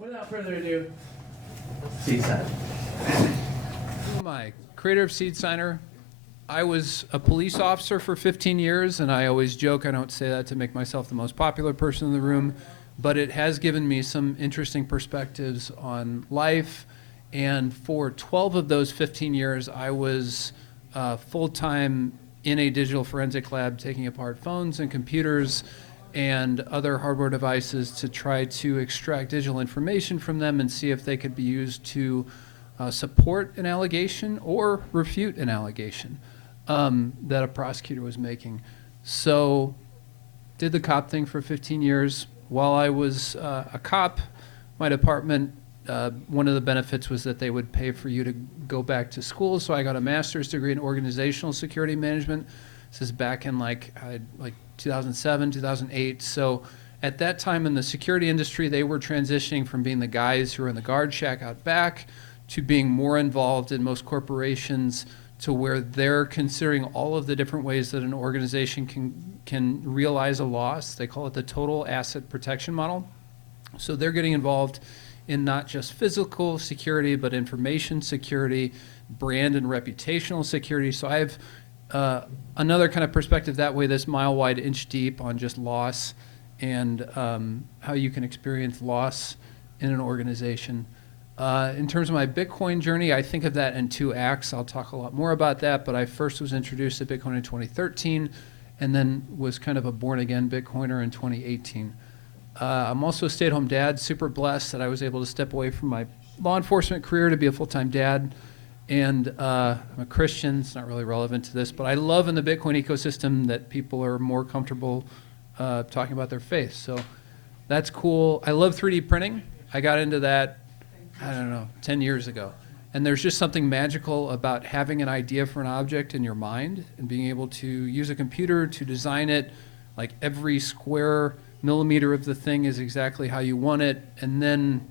Without further ado, Seed Sign. Who am I? Creator of Seed Signer. I was a police officer for 15 years, and I always joke, I don't say that to make myself the most popular person in the room, but it has given me some interesting perspectives on life. And for 12 of those 15 years, I was full-time in a digital forensic lab taking apart phones and computers and other hardware devices to try to extract digital information from them and see if they could be used to support an allegation or refute an allegation that a prosecutor was making. So did the cop thing for 15 years. While I was a cop, my department, one of the benefits was that they would pay for you to go back to school. So I got a master's degree in organizational security management. This is back in like 2007, 2008. So at that time in the security industry, they were transitioning from being the guys who were in the guard shack out back to being more involved in most corporations, to where they're considering all of the different ways that an organization can realize a loss. They call it the total asset protection model. So they're getting involved in not just physical security, but information security, brand and reputational security. So I have another kind of perspective that way, this mile wide, inch deep on just loss and how you can experience loss in an organization. In terms of my Bitcoin journey, I think of that in two acts. I'll talk a lot more about that, but I first was introduced to Bitcoin in 2013 and then was kind of a born-again Bitcoiner in 2018. I'm also a stay-at-home dad, super blessed that I was able to step away from my law enforcement career to be a full-time dad. And I'm a Christian. It's not really relevant to this, but I love in the Bitcoin ecosystem that people are more comfortable talking about their faith. So that's cool. I love 3D printing. I got into that, I don't know, 10 years ago. And there's just something magical about having an idea for an object in your mind and being able to use a computer to design it. Like every square millimeter of the thing is exactly how you want it. And then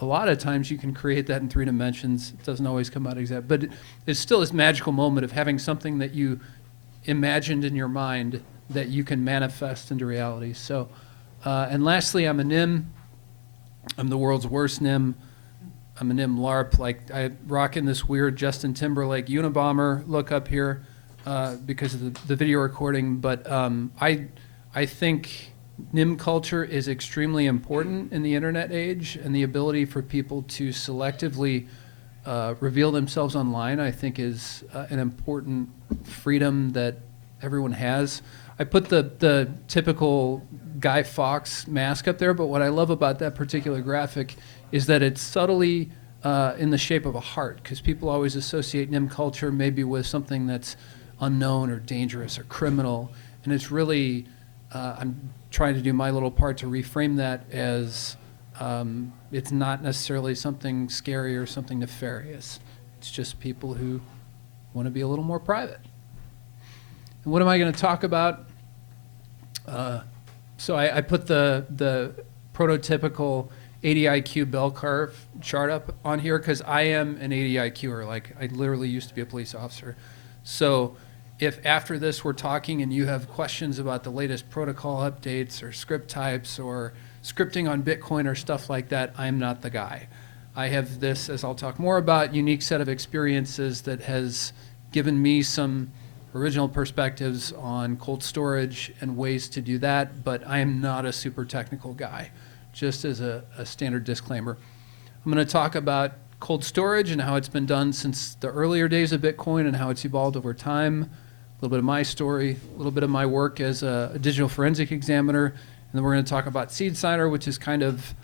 a lot of times you can create that in 3 dimensions. It doesn't always come out exact, but it's still this magical moment of having something that you imagined in your mind that you can manifest into reality. So, and lastly, I'm a NIM. I'm the world's worst NIM. I'm a NIM LARP. Like I rock in this weird Justin Timberlake Unabomber look up here because of the video recording. But I think NIM culture is extremely important in the internet age, and the ability for people to selectively reveal themselves online, I think, is an important freedom that everyone has. I put the typical Guy Fawkes mask up there, but what I love about that particular graphic is that it's subtly in the shape of a heart, because people always associate NIM culture maybe with something that's unknown or dangerous or criminal, and it's really, I'm trying to do my little part to reframe that as it's not necessarily something scary or something nefarious. It's just people who want to be a little more private. And what am I going to talk about? So I put the prototypical 80 IQ bell curve chart up on here because I am an 80 IQer. Like I literally used to be a police officer. So if after this we're talking and you have questions about the latest protocol updates or script types or scripting on Bitcoin or stuff like that, I'm not the guy. I have this, as I'll talk more about, unique set of experiences that has given me some original perspectives on cold storage and ways to do that, but I am not a super technical guy, just as a standard disclaimer. I'm going to talk about cold storage and how it's been done since the earlier days of Bitcoin and how it's evolved over time, a little bit of my story, a little bit of my work as a digital forensic examiner, and then we're going to talk about Seed Signer, which is kind of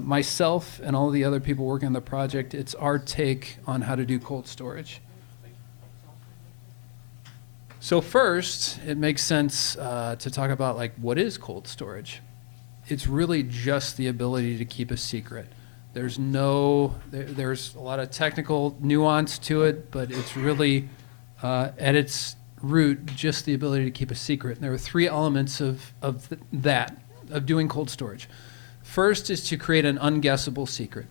myself and all the other people working on the project. It's our take on how to do cold storage. So first, it makes sense to talk about like what is cold storage. It's really just the ability to keep a secret. There's there's a lot of technical nuance to it, but it's really at its root just the ability to keep a secret. And there are 3 elements of doing cold storage. First is to create an unguessable secret,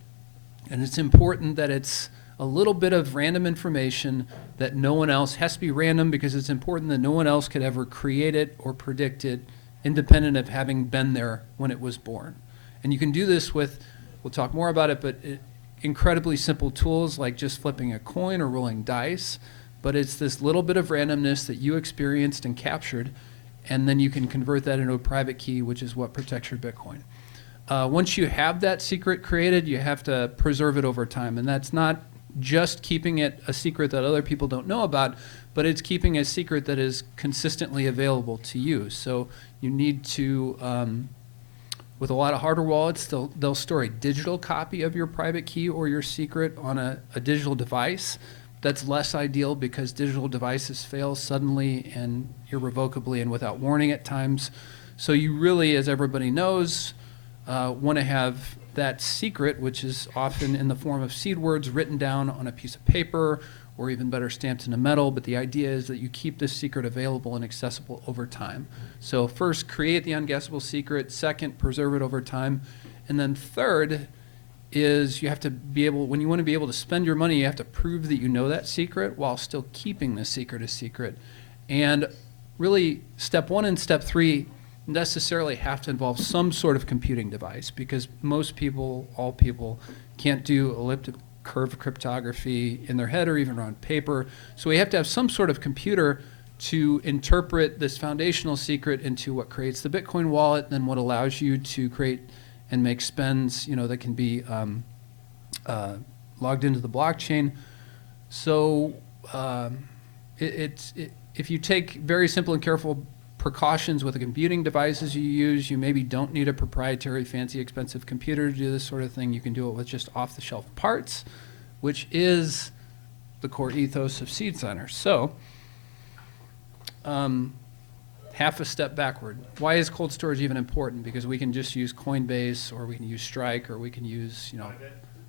and it's important that it's a little bit of random information that no one else has to be random, because it's important that no one else could ever create it or predict it independent of having been there when it was born. And you can do this with we'll talk more about it, but incredibly simple tools like just flipping a coin or rolling dice. But it's this little bit of randomness that you experienced and captured, and then you can convert that into a private key, which is what protects your Bitcoin. Once you have that secret created, you have to preserve it over time. And that's not just keeping it a secret that other people don't know about, but it's keeping a secret that is consistently available to you. So you need to, with a lot of hardware wallets, they'll store a digital copy of your private key or your secret on a digital device. That's less ideal because digital devices fail suddenly and irrevocably and without warning at times. So you really, as everybody knows, want to have that secret, which is often in the form of seed words written down on a piece of paper or even better stamped into metal. But the idea is that you keep this secret available and accessible over time. So first, create the unguessable secret. Second, preserve it over time. And then third is you have to be able, when you want to be able to spend your money, you have to prove that you know that secret while still keeping the secret a secret. And really, step one and step three necessarily have to involve some sort of computing device because most people, all people, can't do elliptic curve cryptography in their head or even on paper. So we have to have some sort of computer to interpret this foundational secret into what creates the Bitcoin wallet and then what allows you to create and make spends, that can be logged into the blockchain. So if you take very simple and careful precautions with the computing devices you use, you maybe don't need a proprietary, fancy, expensive computer to do this sort of thing. You can do it with just off-the-shelf parts, which is the core ethos of Seed Signer. So half a step backward. Why is cold storage even important? Because we can just use Coinbase, or we can use Strike, or we can use,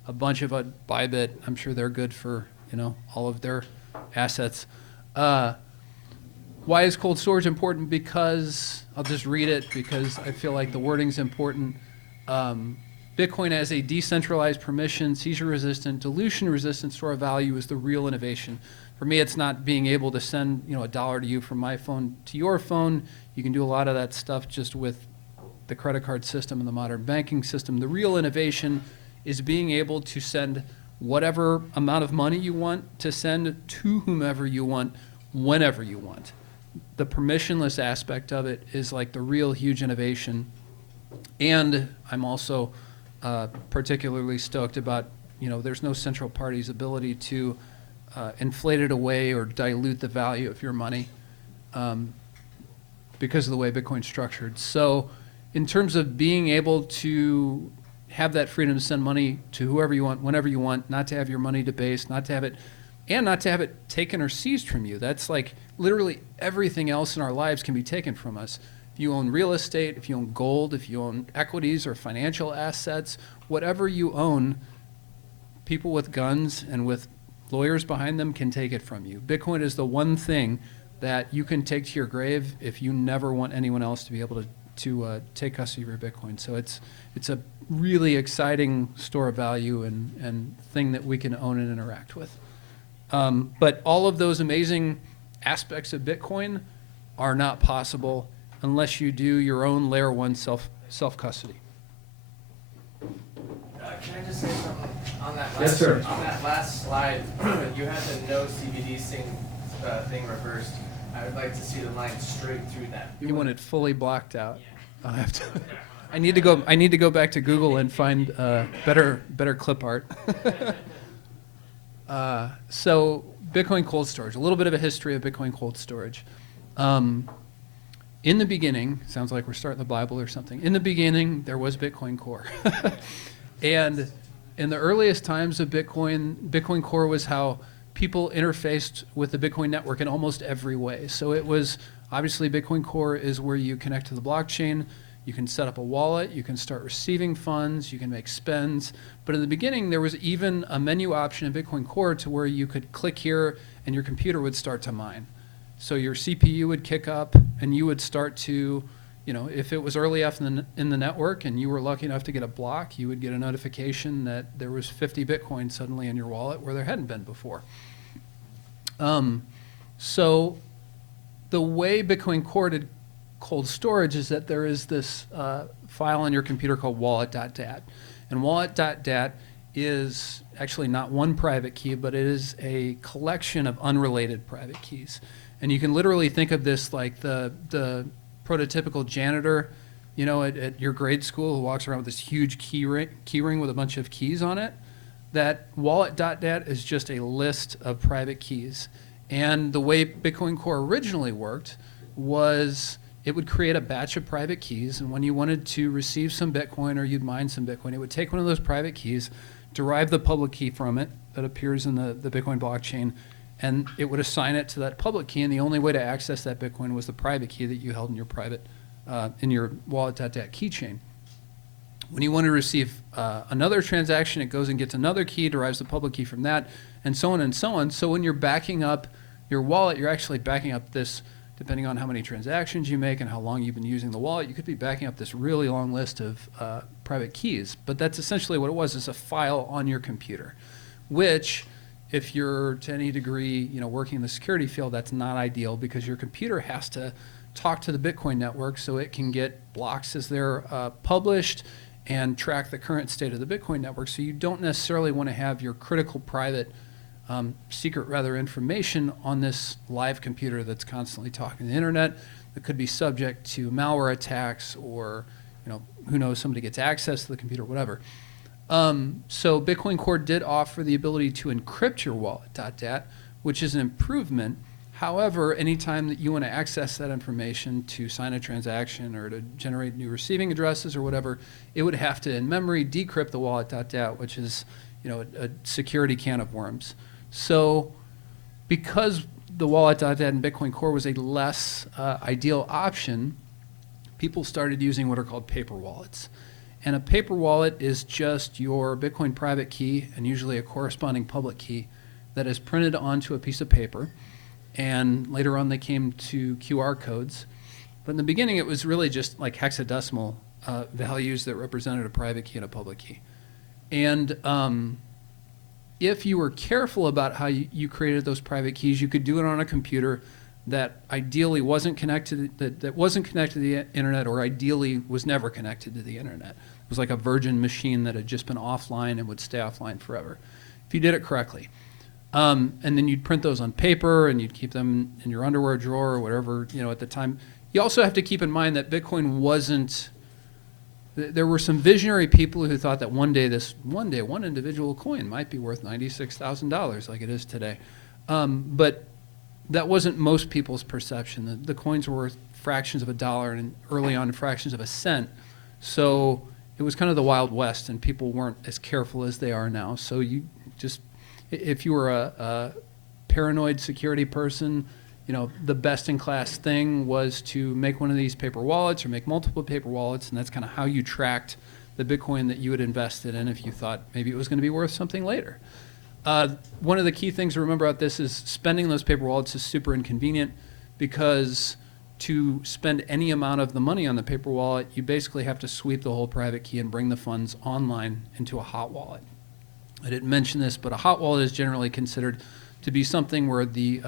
a bunch of Bybit. I'm sure they're good for, all of their assets. Why is cold storage important? Because, I'll just read it because I feel like the wording's important. Bitcoin as a decentralized, permission, seizure-resistant, dilution-resistant store of value is the real innovation. For me, it's not being able to send, $1 to you from my phone to your phone. You can do a lot of that stuff just with the credit card system and the modern banking system. The real innovation is being able to send whatever amount of money you want to send to whomever you want, whenever you want. The permissionless aspect of it is like the real huge innovation. And I'm also particularly stoked about, there's no central party's ability to inflate it away or dilute the value of your money because of the way Bitcoin's structured. So in terms of being able to have that freedom to send money to whoever you want, whenever you want, not to have your money debased, not to have it taken or seized from you. That's like literally everything else in our lives can be taken from us. If you own real estate, if you own gold, if you own equities or financial assets, whatever you own, people with guns and with lawyers behind them can take it from you. Bitcoin is the one thing that you can take to your grave if you never want anyone else to be able to take custody of your Bitcoin. So it's a really exciting store of value and thing that we can own and interact with. But all of those amazing aspects of Bitcoin are not possible unless you do your own layer one self-custody. Can I just say something on that last, Yes, sir. On that last slide? You had the no CBD thing reversed. I would like to see the line straight through that. You want it fully blocked out. I'll have to. I need to go back to Google and find better clip art. So Bitcoin cold storage. A little bit of a history of Bitcoin cold storage. In the beginning, sounds like we're starting the Bible or something. In the beginning, there was Bitcoin Core. And in the earliest times of Bitcoin, Bitcoin Core was how people interfaced with the Bitcoin network in almost every way. So it was, obviously, Bitcoin Core is where you connect to the blockchain. You can set up a wallet. You can start receiving funds. You can make spends. But in the beginning, there was even a menu option in Bitcoin Core to where you could click here and your computer would start to mine. So your CPU would kick up and you would start to, if it was early enough in the network and you were lucky enough to get a block, you would get a notification that there was 50 Bitcoin suddenly in your wallet where there hadn't been before. So the way Bitcoin Core did cold storage is that there is this file on your computer called wallet.dat. And wallet.dat is actually not one private key, but it is a collection of unrelated private keys. And you can literally think of this like the prototypical janitor, you know, at your grade school who walks around with this huge key ring with a bunch of keys on it. That wallet.dat is just a list of private keys. And the way Bitcoin Core originally worked was it would create a batch of private keys, and when you wanted to receive some Bitcoin or you'd mine some Bitcoin, it would take one of those private keys, derive the public key from it that appears in the Bitcoin blockchain, and it would assign it to that public key, and the only way to access that Bitcoin was the private key that you held in your private, in your wallet.dat keychain. When you want to receive another transaction, it goes and gets another key, derives the public key from that, and so on and so on. So when you're backing up your wallet, you're actually backing up this, depending on how many transactions you make and how long you've been using the wallet, you could be backing up this really long list of private keys. But that's essentially what it was, is a file on your computer, which if you're to any degree, you know, working in the security field, that's not ideal because your computer has to talk to the Bitcoin network so it can get blocks as they're published and track the current state of the Bitcoin network. So you don't necessarily want to have your critical private secret rather information on this live computer that's constantly talking to the internet, that could be subject to malware attacks, or, you know, who knows, somebody gets access to the computer, whatever. So Bitcoin Core did offer the ability to encrypt your wallet.dat, which is an improvement. However, anytime that you want to access that information to sign a transaction or to generate new receiving addresses or whatever, it would have to in memory decrypt the wallet.dat, which is, you know, a security can of worms. So because the wallet.dat in Bitcoin Core was a less ideal option, people started using what are called paper wallets. And a paper wallet is just your Bitcoin private key and usually a corresponding public key that is printed onto a piece of paper. And later on they came to QR codes. But in the beginning it was really just like hexadecimal values that represented a private key and a public key. And if you were careful about how you created those private keys, you could do it on a computer that ideally wasn't connected, that wasn't connected to the internet, or ideally was never connected to the internet. It was like a virgin machine that had just been offline and would stay offline forever, if you did it correctly. And then you'd print those on paper and you'd keep them in your underwear drawer or whatever, you know, at the time. You also have to keep in mind that Bitcoin wasn't, there were some visionary people who thought that one day one individual coin might be worth $96,000 like it is today. But that wasn't most people's perception. The coins were worth fractions of a dollar and early on fractions of a cent. So it was kind of the Wild West, and people weren't as careful as they are now. So you just, if you were a paranoid security person, you know, the best in class thing was to make one of these paper wallets or make multiple paper wallets, and that's kind of how you tracked the Bitcoin that you had invested in if you thought maybe it was going to be worth something later. One of the key things to remember about this is spending those paper wallets is super inconvenient, because to spend any amount of the money on the paper wallet, you basically have to sweep the whole private key and bring the funds online into a hot wallet. I didn't mention this, but a hot wallet is generally considered to be something where the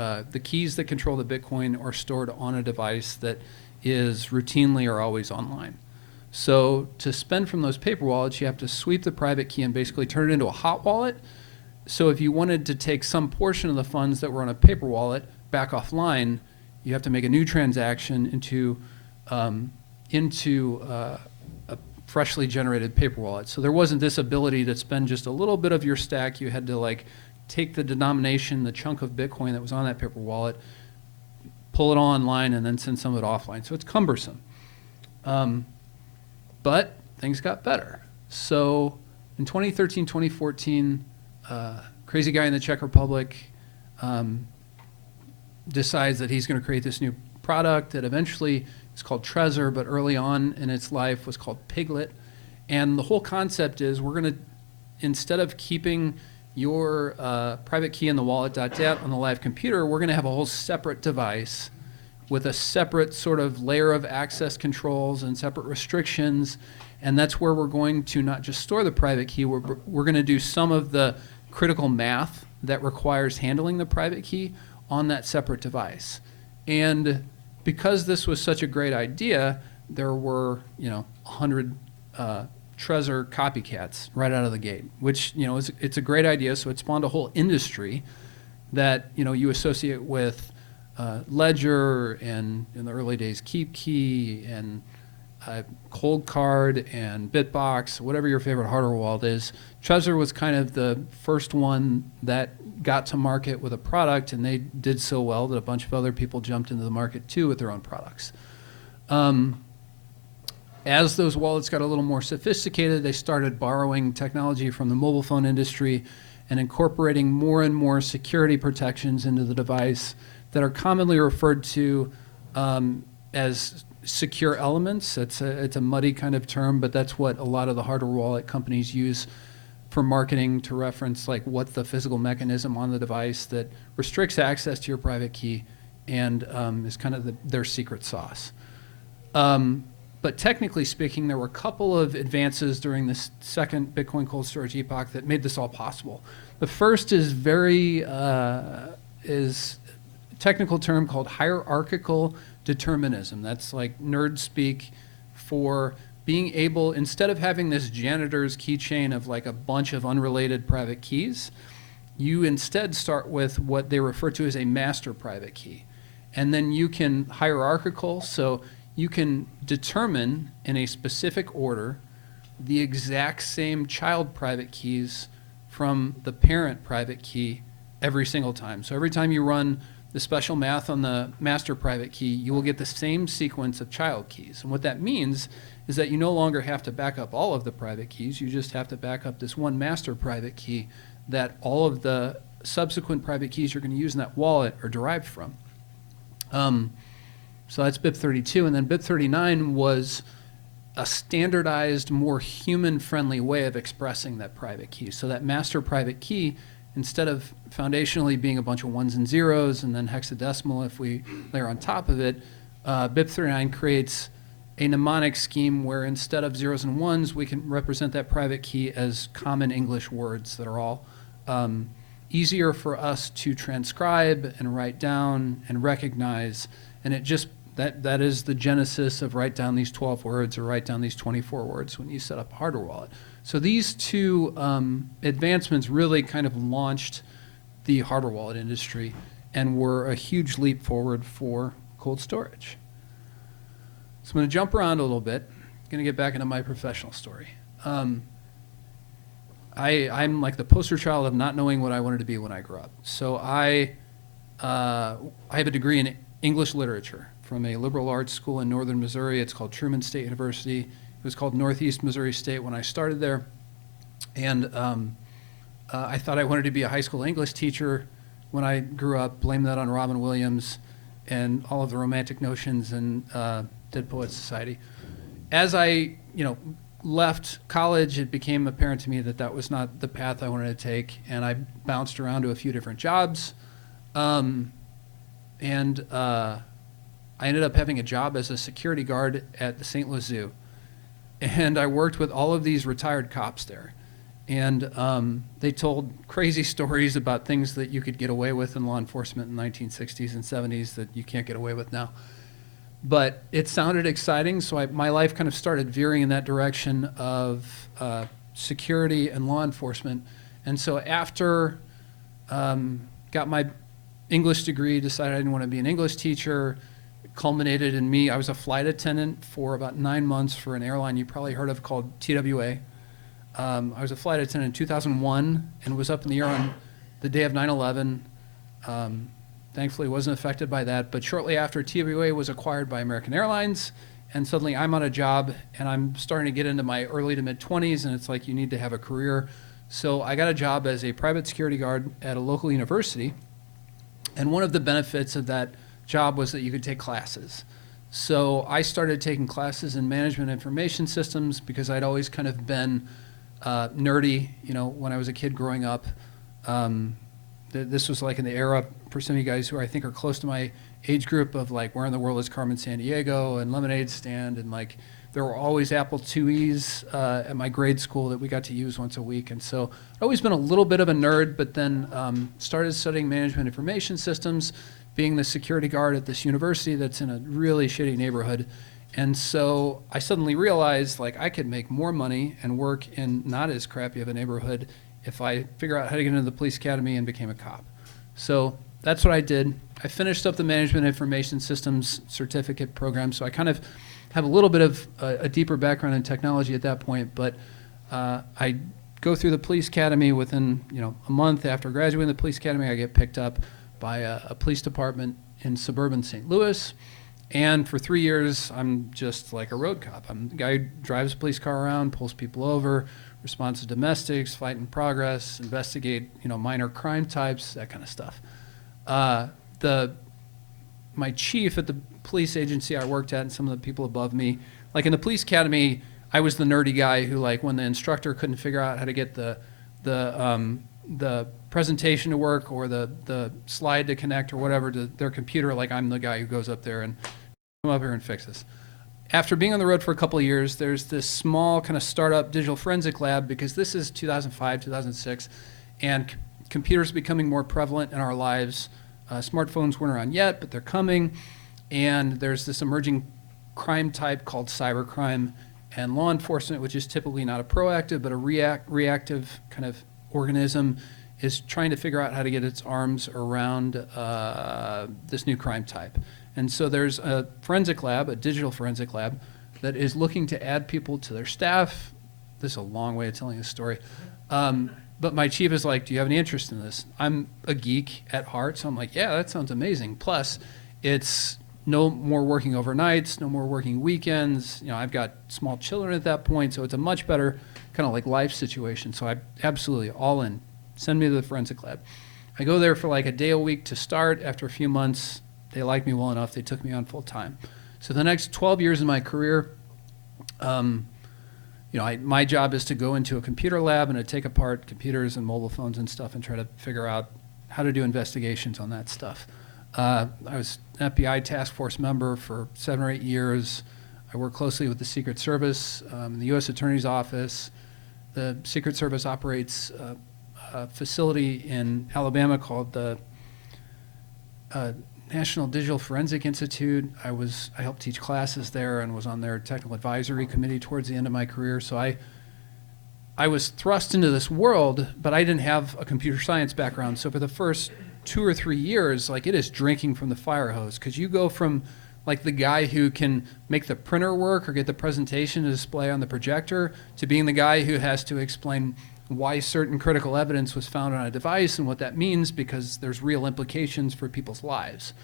keys that control the Bitcoin are stored on a device that is routinely or always online. So to spend from those paper wallets, you have to sweep the private key and basically turn it into a hot wallet. So if you wanted to take some portion of the funds that were on a paper wallet back offline, you have to make a new transaction into a freshly generated paper wallet. So there wasn't this ability to spend just a little bit of your stack. You had to like take the denomination, the chunk of Bitcoin that was on that paper wallet, pull it all online, and then send some of it offline. So it's cumbersome. But things got better. So in 2013, 2014, crazy guy in the Czech Republic decides that he's going to create this new product that eventually is called Trezor, but early on in its life was called Piglet. And the whole concept is we're going to, instead of keeping your private key in the wallet.dat on the live computer, we're going to have a whole separate device with a separate sort of layer of access controls and separate restrictions. And that's where we're going to not just store the private key, we're going to do some of the critical math that requires handling the private key on that separate device. And because this was such a great idea, there were, 100 Trezor copycats right out of the gate, which, you know, it's a great idea. So it spawned a whole industry that, you know, you associate with Ledger and in the early days KeepKey and Cold Card and Bitbox, whatever your favorite hardware wallet is. Trezor was kind of the first one that got to market with a product, and they did so well that a bunch of other people jumped into the market too with their own products. As those wallets got a little more sophisticated, they started borrowing technology from the mobile phone industry and incorporating more and more security protections into the device that are commonly referred to as secure elements. It's a muddy kind of term, but that's what a lot of the hardware wallet companies use for marketing to reference like what the physical mechanism on the device that restricts access to your private key and is kind of their secret sauce. But technically speaking, there were a couple of advances during this second Bitcoin cold storage epoch that made this all possible. The first is is a technical term called hierarchical determinism. That's like nerd speak for being able, instead of having this janitor's keychain of like a bunch of unrelated private keys, you instead start with what they refer to as a master private key. And then you can hierarchical, so you can determine in a specific order the exact same child private keys from the parent private key every single time. So every time you run the special math on the master private key, you will get the same sequence of child keys. And what that means is that you no longer have to back up all of the private keys, you just have to back up this one master private key that all of the subsequent private keys you're going to use in that wallet are derived from. So that's BIP 32, and then BIP 39 was a standardized, more human-friendly way of expressing that private key. So that master private key, instead of foundationally being a bunch of ones and zeros and then hexadecimal if we layer on top of it, BIP 39 creates a mnemonic scheme where instead of zeros and ones, we can represent that private key as common English words that are all easier for us to transcribe and write down and recognize. And it just, that is the genesis of write down these 12 words or write down these 24 words when you set up a hardware wallet. So these two advancements really kind of launched the hardware wallet industry and were a huge leap forward for cold storage. So I'm going to jump around a little bit. I'm going to get back into my professional story. I'm like the poster child of not knowing what I wanted to be when I grew up. So I have a degree in English literature from a liberal arts school in northern Missouri. It's called Truman State University. It was called Northeast Missouri State when I started there. And I thought I wanted to be a high school English teacher when I grew up, blamed that on Robin Williams and all of the romantic notions and Dead Poets Society. As I, left college, it became apparent to me that that was not the path I wanted to take, and I bounced around to a few different jobs. I ended up having a job as a security guard at the St. Louis Zoo. And I worked with all of these retired cops there. And they told crazy stories about things that you could get away with in law enforcement in the 1960s and 70s that you can't get away with now. But it sounded exciting, so my life kind of started veering in that direction of security and law enforcement. And so after got my English degree, decided I didn't want to be an English teacher. It culminated in me. I was a flight attendant for about 9 months for an airline you probably heard of called TWA. I was a flight attendant in 2001 and was up in the air on the day of 9/11. Thankfully, wasn't affected by that. But shortly after, TWA was acquired by American Airlines, and suddenly I'm on a job, and I'm starting to get into my early to mid-20s, and it's like you need to have a career. So I got a job as a private security guard at a local university. And one of the benefits of that job was that you could take classes. So I started taking classes in management information systems because I'd always kind of been nerdy, when I was a kid growing up. This was like in the era, for some of you guys who I think are close to my age group, of like Where in the World is Carmen Sandiego and Lemonade Stand, and like there were always Apple IIes at my grade school that we got to use once a week. And so I've always been a little bit of a nerd, but then started studying management information systems, being the security guard at this university that's in a really shitty neighborhood. And so I suddenly realized like I could make more money and work in not as crappy of a neighborhood if I figure out how to get into the police academy and became a cop. So that's what I did. I finished up the management information systems certificate program, so I kind of have a little bit of a deeper background in technology at that point, but I go through the police academy. Within a month after graduating the police academy, I get picked up by a police department in suburban St. Louis. And for 3 years, I'm just like a road cop. I'm the guy who drives a police car around, pulls people over, responds to domestics, fight in progress, investigate minor crime types, that kind of stuff. My chief at the police agency I worked at and some of the people above me, like in the police academy, I was the nerdy guy who, like, when the instructor couldn't figure out how to get the presentation to work or the slide to connect or whatever to their computer, like I'm the guy who goes up there and come up here and fix this. After being on the road for a couple of years, there's this small kind of startup digital forensic lab, because this is 2005, 2006, and computers becoming more prevalent in our lives. Smartphones weren't around yet, but they're coming, and there's this emerging crime type called cybercrime, and law enforcement, which is typically not a proactive but a reactive kind of organism, is trying to figure out how to get its arms around this new crime type. And so there's a forensic lab, a digital forensic lab, that is looking to add people to their staff. This is a long way of telling this story. But my chief is like, do you have any interest in this? I'm a geek at heart, so I'm like, yeah, that sounds amazing. Plus, it's no more working overnights, no more working weekends. I've got small children at that point, so it's a much better kind of like life situation. So I absolutely all in. Send me to the forensic lab. I go there for like a day a week to start. After a few months, they liked me well enough, they took me on full time. So the next 12 years of my career, my job is to go into a computer lab and to take apart computers and mobile phones and stuff and try to figure out how to do investigations on that stuff. I was an FBI task force member for 7 or 8 years. I worked closely with the Secret Service, the U.S. Attorney's Office. The Secret Service operates a facility in Alabama called the National Digital Forensic Institute. I helped teach classes there and was on their technical advisory committee towards the end of my career. So I was thrust into this world, but I didn't have a computer science background. So for the first 2 or 3 years, like, it is drinking from the fire hose, because you go from like the guy who can make the printer work or get the presentation to display on the projector to being the guy who has to explain why certain critical evidence was found on a device and what that means, because there's real implications for people's lives.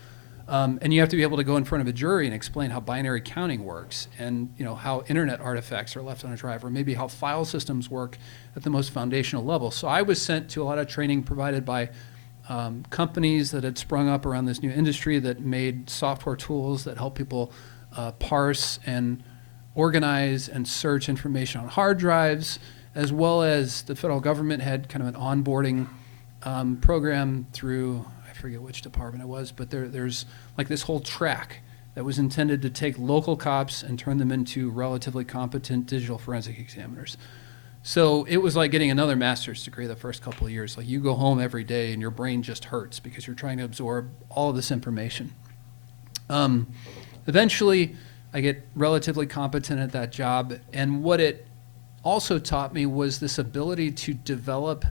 And you have to be able to go in front of a jury and explain how binary counting works, and how internet artifacts are left on a drive, or maybe how file systems work at the most foundational level. So I was sent to a lot of training provided by companies that had sprung up around this new industry that made software tools that help people parse and organize and search information on hard drives, as well as the federal government had kind of an onboarding program through, I forget which department it was, but there's like this whole track that was intended to take local cops and turn them into relatively competent digital forensic examiners. So it was like getting another master's degree the first couple of years. Like, you go home every day and your brain just hurts because you're trying to absorb all of this information. Eventually, I get relatively competent at that job, and what it also taught me was this ability to develop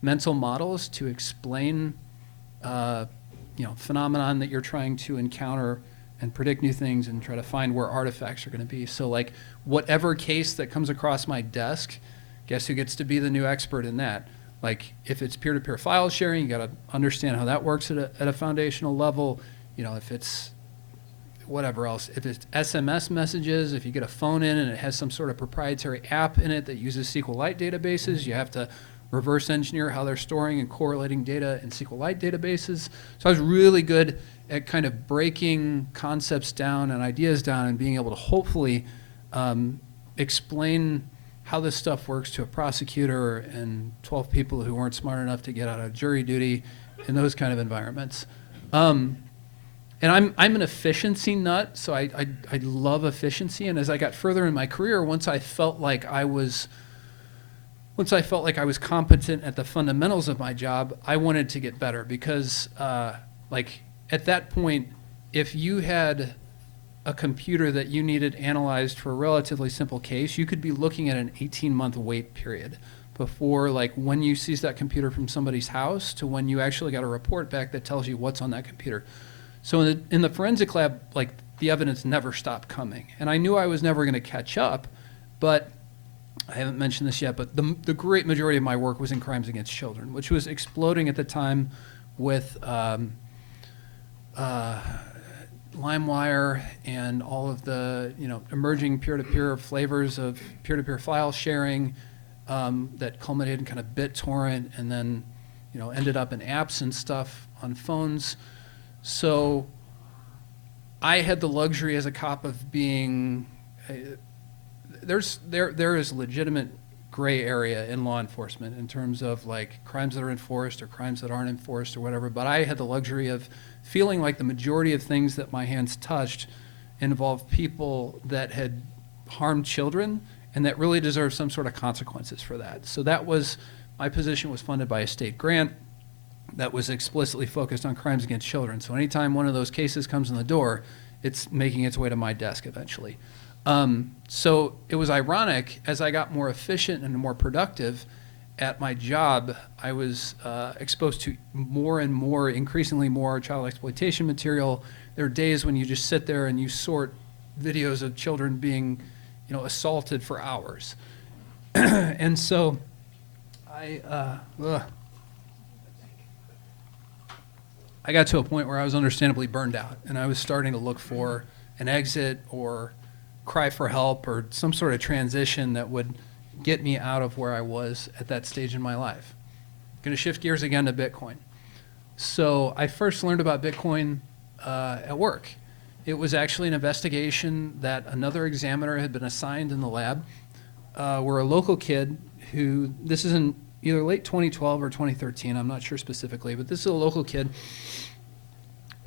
mental models to explain phenomenon that you're trying to encounter and predict new things and try to find where artifacts are going to be. So like, whatever case that comes across my desk, guess who gets to be the new expert in that? Like, if it's peer-to-peer file sharing, you got to understand how that works at a foundational level. If it's whatever else, if it's SMS messages, if you get a phone in and it has some sort of proprietary app in it that uses SQLite databases, you have to reverse engineer how they're storing and correlating data in SQLite databases. So I was really good at kind of breaking concepts down and ideas down and being able to hopefully explain how this stuff works to a prosecutor and 12 people who weren't smart enough to get out of jury duty in those kind of environments. And I'm an efficiency nut, so I love efficiency. And as I got further in my career, once I felt like I was competent at the fundamentals of my job, I wanted to get better, because like at that point, if you had a computer that you needed analyzed for a relatively simple case, you could be looking at an 18-month wait period before, like, when you seized that computer from somebody's house to when you actually got a report back that tells you what's on that computer. So in the forensic lab, like, the evidence never stopped coming. And I knew I was never going to catch up, but I haven't mentioned this yet, but the great majority of my work was in crimes against children, which was exploding at the time with LimeWire and all of the emerging peer-to-peer flavors of peer-to-peer file sharing that culminated in kind of BitTorrent and then ended up in apps and stuff on phones. So I had the luxury as a cop of being there is legitimate gray area in law enforcement in terms of like crimes that are enforced or crimes that aren't enforced or whatever, but I had the luxury of feeling like the majority of things that my hands touched involved people that had harmed children and that really deserved some sort of consequences for that. So that was, my position was funded by a state grant that was explicitly focused on crimes against children. So anytime one of those cases comes in the door, it's making its way to my desk eventually. So it was ironic, as I got more efficient and more productive at my job, I was exposed to more and more, increasingly more child exploitation material. There are days when you just sit there and you sort videos of children being, assaulted for hours. And so I got to a point where I was understandably burned out, and I was starting to look for an exit or cry for help or some sort of transition that would get me out of where I was at that stage in my life. Going to shift gears again to Bitcoin. So I first learned about Bitcoin at work. It was actually an investigation that another examiner had been assigned in the lab, where a local kid who, this is in either late 2012 or 2013, I'm not sure specifically, but this is a local kid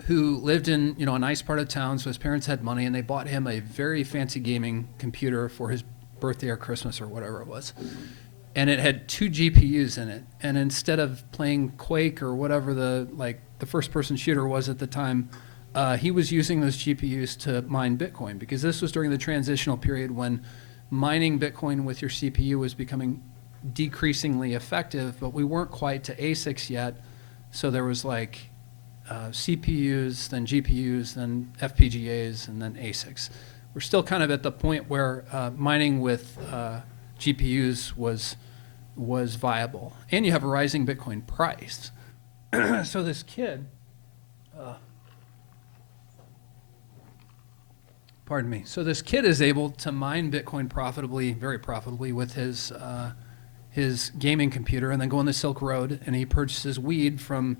who lived in a nice part of town, so his parents had money, and they bought him a very fancy gaming computer for his birthday or Christmas or whatever it was. And it had 2 GPUs in it. And instead of playing Quake or whatever the first-person shooter was at the time, he was using those GPUs to mine Bitcoin, because this was during the transitional period when mining Bitcoin with your CPU was becoming decreasingly effective, but we weren't quite to ASICs yet. So there was like CPUs, then GPUs, then FPGAs, and then ASICs. We're still kind of at the point where mining with GPUs was viable, and you have a rising Bitcoin price. So this kid, pardon me. So this kid is able to mine Bitcoin profitably, very profitably, with his gaming computer, and then go on the Silk Road, and he purchases weed from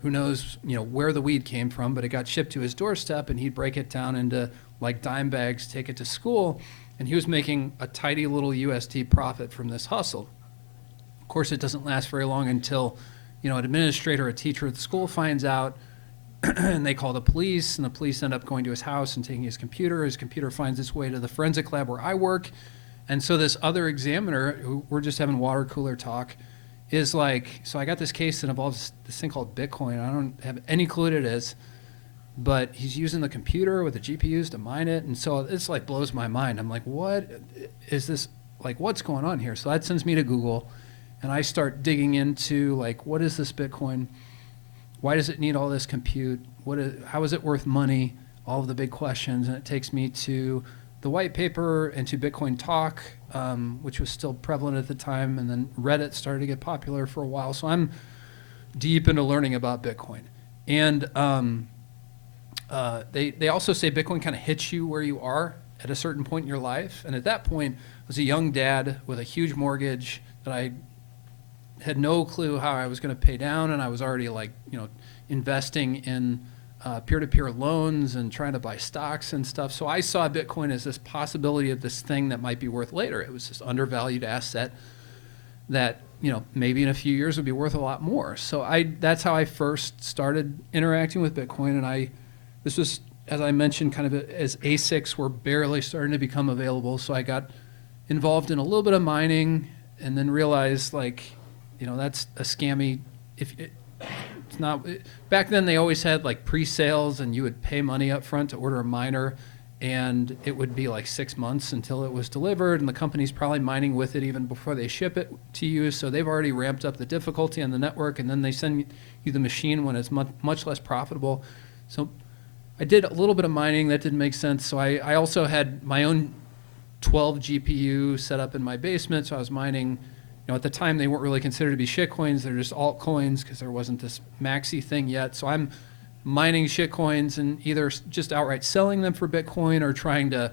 who knows, where the weed came from, but it got shipped to his doorstep, and he'd break it down into like dime bags, take it to school, and he was making a tidy little USD profit from this hustle. Of course, it doesn't last very long until, an administrator, a teacher at the school finds out, and they call the police, and the police end up going to his house and taking his computer. His computer finds its way to the forensic lab where I work, and so this other examiner, who we're just having water cooler talk, is like, so I got this case that involves this thing called Bitcoin. I don't have any clue what it is, but he's using the computer with the GPUs to mine it. And so it's like blows my mind. I'm like, what is this? Like, what's going on here? So that sends me to Google, and I start digging into like, what is this Bitcoin? Why does it need all this compute? How is it worth money? All of the big questions. And it takes me to the white paper and to Bitcoin Talk, which was still prevalent at the time, and then Reddit started to get popular for a while. So I'm deep into learning about Bitcoin. And they also say Bitcoin kind of hits you where you are at a certain point in your life. And at that point, I was a young dad with a huge mortgage that I had no clue how I was going to pay down, and I was already investing in peer-to-peer loans and trying to buy stocks and stuff. So I saw Bitcoin as this possibility of this thing that might be worth later. It was this undervalued asset that, maybe in a few years would be worth a lot more. So that's how I first started interacting with Bitcoin. And this was, as I mentioned, kind of as ASICs were barely starting to become available. So I got involved in a little bit of mining and then realized that's a scammy, it's not, back then they always had like pre-sales and you would pay money up front to order a miner, and it would be like 6 months until it was delivered, and the company's probably mining with it even before they ship it to you, so they've already ramped up the difficulty on the network, and then they send you the machine when it's much less profitable. So I did a little bit of mining. That didn't make sense, so I also had my own 12 GPU set up in my basement, so I was mining. At the time, they weren't really considered to be shitcoins. They're just altcoins because there wasn't this maxi thing yet. So I'm mining shitcoins and either just outright selling them for Bitcoin or trying to,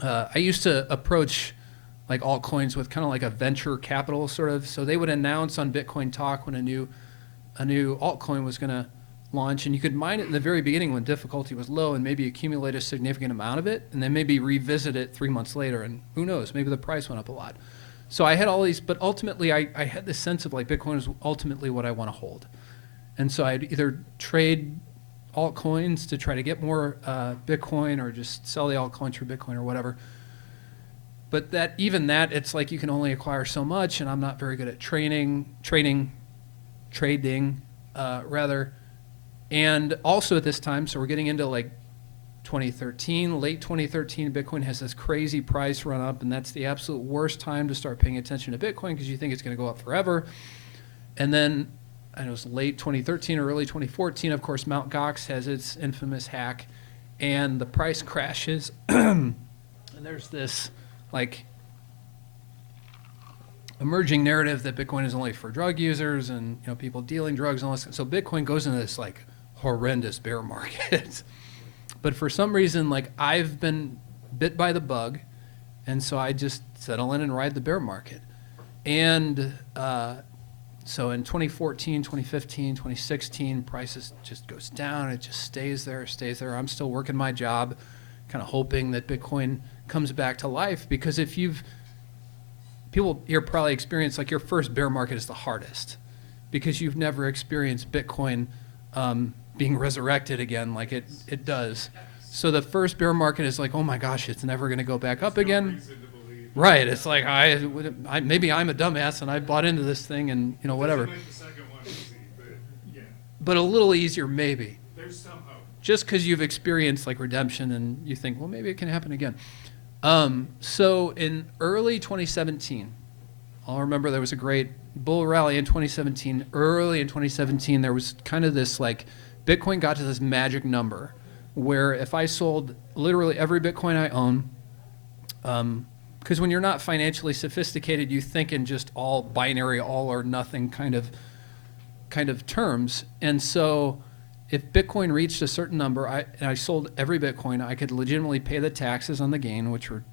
I used to approach like altcoins with kind of like a venture capital sort of. So they would announce on Bitcoin Talk when a new altcoin was going to launch, and you could mine it in the very beginning when difficulty was low and maybe accumulate a significant amount of it, and then maybe revisit it 3 months later, and who knows, maybe the price went up a lot. So I had all these, but ultimately I had this sense of like Bitcoin is ultimately what I want to hold. And so I'd either trade altcoins to try to get more Bitcoin or just sell the altcoins for Bitcoin or whatever. But even that, it's like you can only acquire so much, and I'm not very good at trading, rather. And also at this time, so we're getting into like 2013, late 2013, Bitcoin has this crazy price run up, and that's the absolute worst time to start paying attention to Bitcoin because you think it's going to go up forever. And then, and it was late 2013 or early 2014, of course, Mt. Gox has its infamous hack, and the price crashes. And there's this like emerging narrative that Bitcoin is only for drug users and people dealing drugs and all this. So Bitcoin goes into this like horrendous bear market. But for some reason, like I've been bit by the bug, and so I just settle in and ride the bear market. And so in 2014, 2015, 2016, prices just goes down. It just stays there. I'm still working my job, kind of hoping that Bitcoin comes back to life, because if people here probably experience like your first bear market is the hardest because you've never experienced Bitcoin being resurrected again like it does. So the first bear market is like, oh my gosh, it's never going to go back up again. Right. It's like maybe I'm a dumbass and I bought into this thing and whatever. Make the second one easy, but yeah. But a little easier maybe. There's some hope. Just because you've experienced like redemption and you think, well, maybe it can happen again. So in early 2017, I'll remember there was a great bull rally in 2017. Early in 2017, there was kind of this like Bitcoin got to this magic number where if I sold literally every Bitcoin I own, because when you're not financially sophisticated, you think in just all binary, all or nothing kind of terms. And so if Bitcoin reached a certain number, and I sold every Bitcoin, I could legitimately pay the taxes on the gain, which were,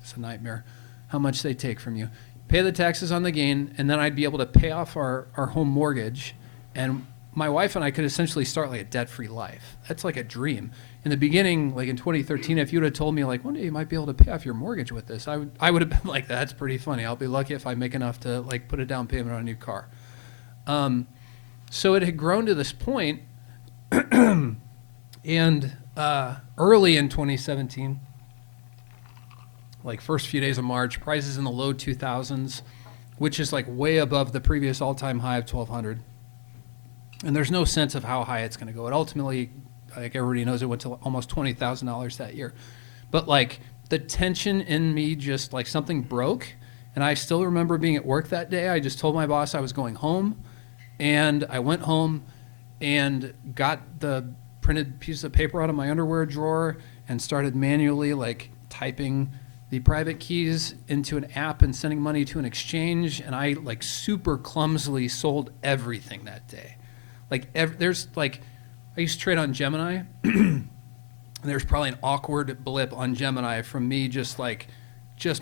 it's a nightmare, how much they take from you. Pay the taxes on the gain, and then I'd be able to pay off our home mortgage, and my wife and I could essentially start like a debt-free life. That's like a dream. In the beginning, like in 2013, if you would have told me like one day you might be able to pay off your mortgage with this, I would have been like, that's pretty funny. I'll be lucky if I make enough to like put a down payment on a new car. So it had grown to this point, and early in 2017, like first few days of March, prices in the low 2000s, which is like way above the previous all-time high of 1200. And there's no sense of how high it's going to go. It ultimately, like everybody knows, it went to almost $20,000 that year. But like the tension in me, just like something broke. And I still remember being at work that day. I just told my boss I was going home, and I went home and got the printed piece of paper out of my underwear drawer and started manually like typing the private keys into an app and sending money to an exchange. And I like super clumsily sold everything that day. Like there's like, I used to trade on Gemini, and there's probably an awkward blip on Gemini from me just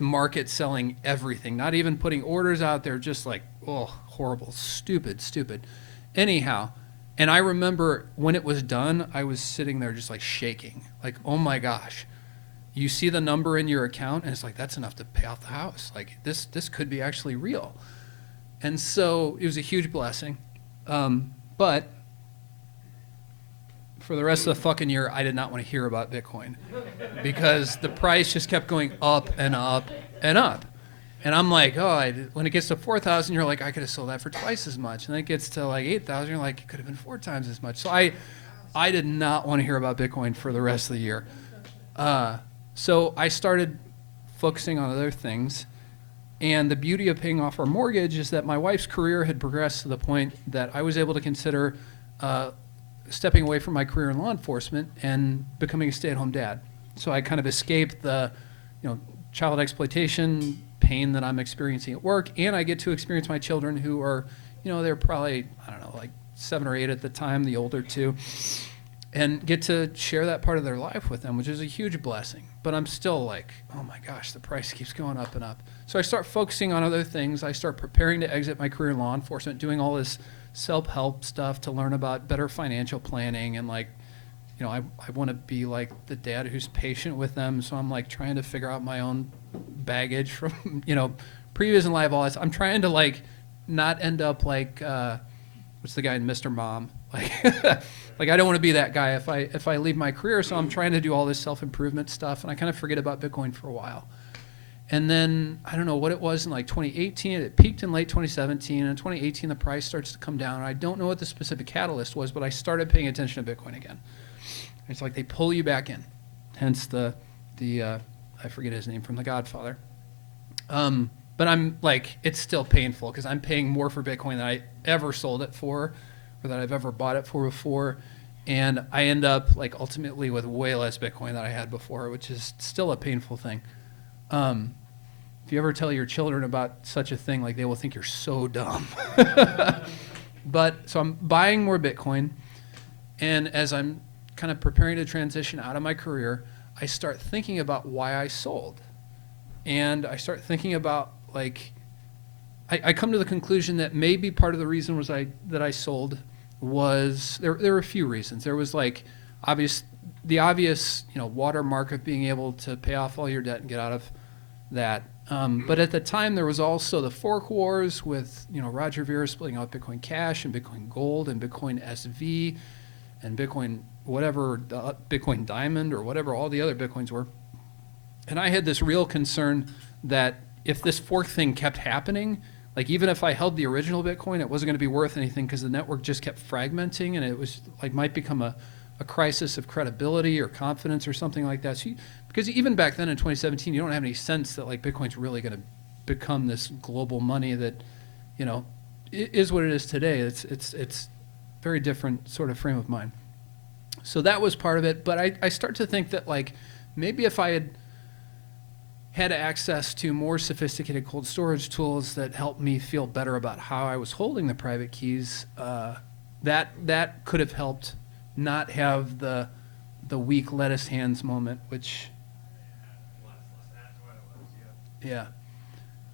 market selling everything, not even putting orders out there, just like, oh, horrible, stupid. Anyhow, and I remember when it was done, I was sitting there just like shaking, like, oh my gosh, you see the number in your account, and it's like, that's enough to pay off the house. Like this could be actually real. And so it was a huge blessing. But for the rest of the fucking year, I did not want to hear about Bitcoin because the price just kept going up and up and up. And I'm like, when it gets to 4,000, you're like, I could have sold that for twice as much. And then it gets to like 8,000, you're like, it could have been 4 times as much. So I did not want to hear about Bitcoin for the rest of the year. So I started focusing on other things. And the beauty of paying off our mortgage is that my wife's career had progressed to the point that I was able to consider stepping away from my career in law enforcement and becoming a stay-at-home dad. So I kind of escaped the, child exploitation pain that I'm experiencing at work, and I get to experience my children who are, they're probably, I don't know, like 7 or 8 at the time, the older two, and get to share that part of their life with them, which is a huge blessing. But I'm still like, oh my gosh, the price keeps going up and up. So I start focusing on other things. I start preparing to exit my career in law enforcement, doing all this self-help stuff to learn about better financial planning, and I want to be like the dad who's patient with them. So I'm like trying to figure out my own baggage from, previous in life, all this. I'm trying to not end up like, what's the guy in Mr. Mom? Like I don't want to be that guy if I leave my career. So I'm trying to do all this self-improvement stuff, and I kind of forget about Bitcoin for a while. And then I don't know what it was in 2018. It peaked in late 2017. And in 2018, the price starts to come down. And I don't know what the specific catalyst was, but I started paying attention to Bitcoin again. It's like they pull you back in. Hence the I forget his name from The Godfather. But I'm like, it's still painful because I'm paying more for Bitcoin than I ever sold it for, or that I've ever bought it for before. And I end up ultimately with way less Bitcoin than I had before, which is still a painful thing. If you ever tell your children about such a thing, they will think you're so dumb. But so I'm buying more Bitcoin, and as I'm kind of preparing to transition out of my career, I start thinking about why I sold. And I start thinking about I come to the conclusion that maybe part of the reason that I sold was there were a few reasons. There was the obvious watermark of being able to pay off all your debt and get out of that. But at the time, there was also the fork wars with Roger Ver splitting out Bitcoin Cash and Bitcoin Gold and Bitcoin SV and Bitcoin whatever, Bitcoin Diamond or whatever all the other Bitcoins were. And I had this real concern that if this fork thing kept happening, even if I held the original Bitcoin, it wasn't going to be worth anything because the network just kept fragmenting, and it was might become a crisis of credibility or confidence or something like that. So because even back then in 2017, you don't have any sense that Bitcoin's really going to become this global money that, is what it is today. It's very different sort of frame of mind. So that was part of it. But I start to think that maybe if I had access to more sophisticated cold storage tools that helped me feel better about how I was holding the private keys, that could have helped not have the weak lettuce hands moment, which, yeah.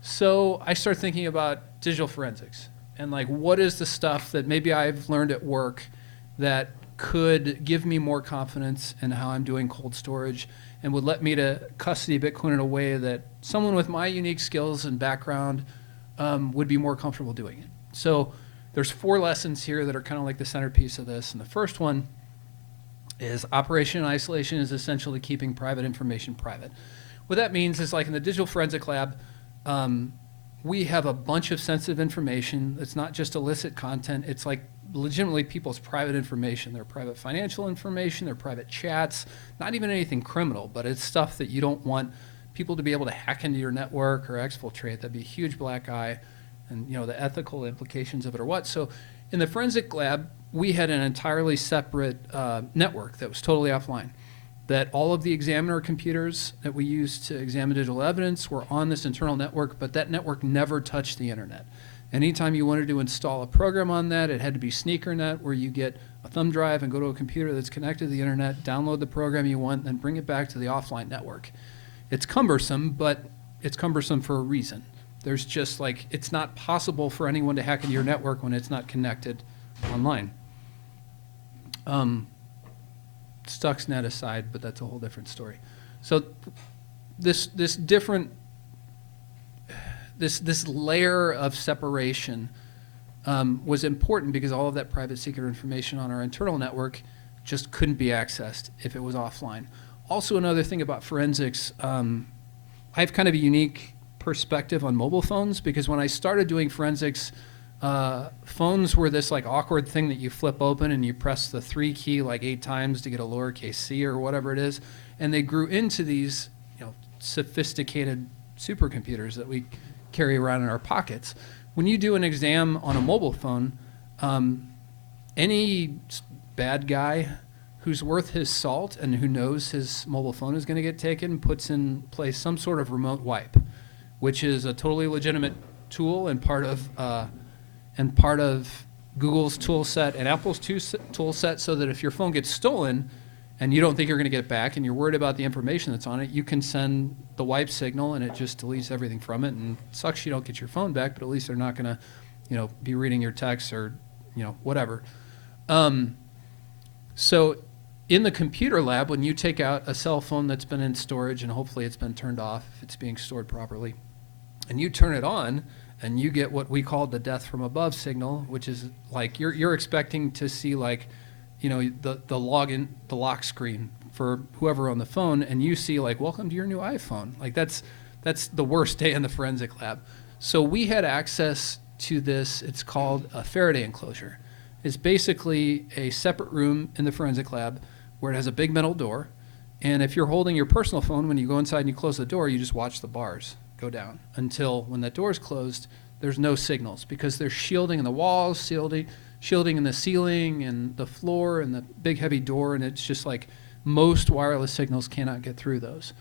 So I start thinking about digital forensics and what is the stuff that maybe I've learned at work that could give me more confidence in how I'm doing cold storage and would let me to custody Bitcoin in a way that someone with my unique skills and background would be more comfortable doing it. So there's 4 lessons here that are kind of the centerpiece of this. And the first one is operation and isolation is essentially keeping private information private. What that means is in the digital forensic lab, we have a bunch of sensitive information. It's not just illicit content. It's legitimately people's private information, their private financial information, their private chats, not even anything criminal, but it's stuff that you don't want people to be able to hack into your network or exfiltrate. That'd be a huge black eye, and the ethical implications of it or what. So in the forensic lab, we had an entirely separate network that was totally offline, that all of the examiner computers that we used to examine digital evidence were on this internal network, but that network never touched the internet. Anytime you wanted to install a program on that, it had to be SneakerNet, where you get a thumb drive and go to a computer that's connected to the internet, download the program you want, then bring it back to the offline network. It's cumbersome, but it's cumbersome for a reason. There's just it's not possible for anyone to hack into your network when it's not connected online. Stuxnet aside, but that's a whole different story. So this layer of separation was important because all of that private secret information on our internal network just couldn't be accessed if it was offline. Also, another thing about forensics, I have kind of a unique perspective on mobile phones because when I started doing forensics phones were this like awkward thing that you flip open and you press the 3 key like 8 times to get a lowercase c or whatever it is. And they grew into these, sophisticated supercomputers that we carry around in our pockets. When you do an exam on a mobile phone, any bad guy who's worth his salt and who knows his mobile phone is going to get taken puts in place some sort of remote wipe, which is a totally legitimate tool and part of Google's tool set and Apple's tool set, so that if your phone gets stolen and you don't think you're going to get it back and you're worried about the information that's on it, you can send the wipe signal and it just deletes everything from it. And it sucks you don't get your phone back, but at least they're not going to, be reading your texts or, whatever. So in the computer lab, when you take out a cell phone that's been in storage and hopefully it's been turned off if it's being stored properly, and you turn it on, and you get what we call the death from above signal, which is like you're expecting to see like, the login, the lock screen for whoever on the phone, and you see like, welcome to your new iPhone. Like that's the worst day in the forensic lab. So we had access to this. It's called a Faraday enclosure. It's basically a separate room in the forensic lab where it has a big metal door. And if you're holding your personal phone, when you go inside and you close the door, you just watch the bars go down until when that door is closed, there's no signals, because there's shielding in the walls, shielding in the ceiling and the floor and the big heavy door, and it's just like most wireless signals cannot get through those.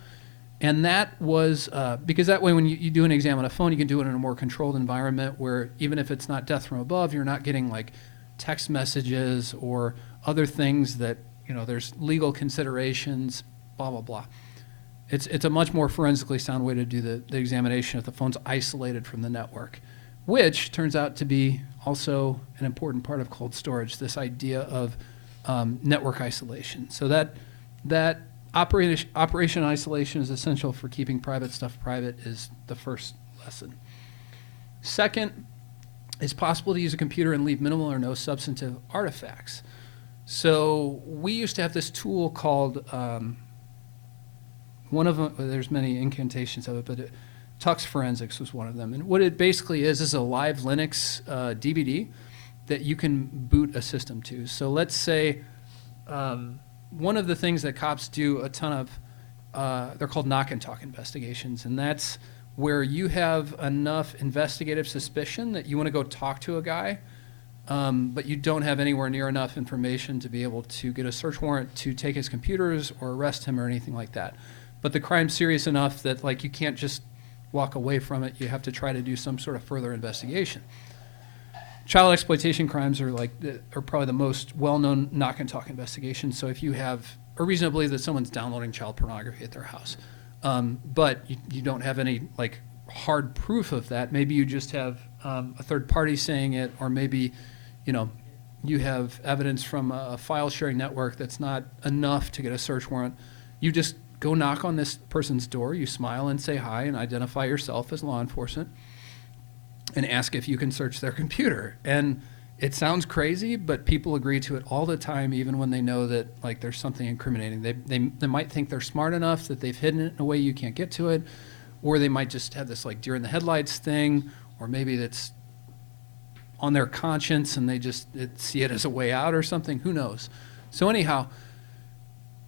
And that was because that way when you do an exam on a phone, you can do it in a more controlled environment where even if it's not death from above, you're not getting like text messages or other things that, there's legal considerations, blah, blah, blah. It's a much more forensically sound way to do the examination if the phone's isolated from the network, which turns out to be also an important part of cold storage, this idea of network isolation. So that operation isolation is essential for keeping private stuff private is the first lesson. Second, it's possible to use a computer and leave minimal or no substantive artifacts. So we used to have this tool called, one of them, there's many incantations of it, but Tux Forensics was one of them. And what it basically is a live Linux DVD that you can boot a system to. So let's say one of the things that cops do a ton of, they're called knock and talk investigations, and that's where you have enough investigative suspicion that you want to go talk to a guy, but you don't have anywhere near enough information to be able to get a search warrant to take his computers or arrest him or anything like that. But the crime's serious enough that like you can't just walk away from it. You have to try to do some sort of further investigation. Child exploitation crimes are probably the most well-known knock and talk investigation. So if you have a reason to believe that someone's downloading child pornography at their house, but you don't have any like hard proof of that, maybe you just have a third party saying it, or maybe you have evidence from a file sharing network that's not enough to get a search warrant. You just go knock on this person's door, you smile and say hi and identify yourself as law enforcement and ask if you can search their computer. And it sounds crazy, but people agree to it all the time, even when they know that like there's something incriminating. They might think they're smart enough that they've hidden it in a way you can't get to it, or they might just have this like deer in the headlights thing, or maybe that's on their conscience and they just see it as a way out or something, who knows. So anyhow,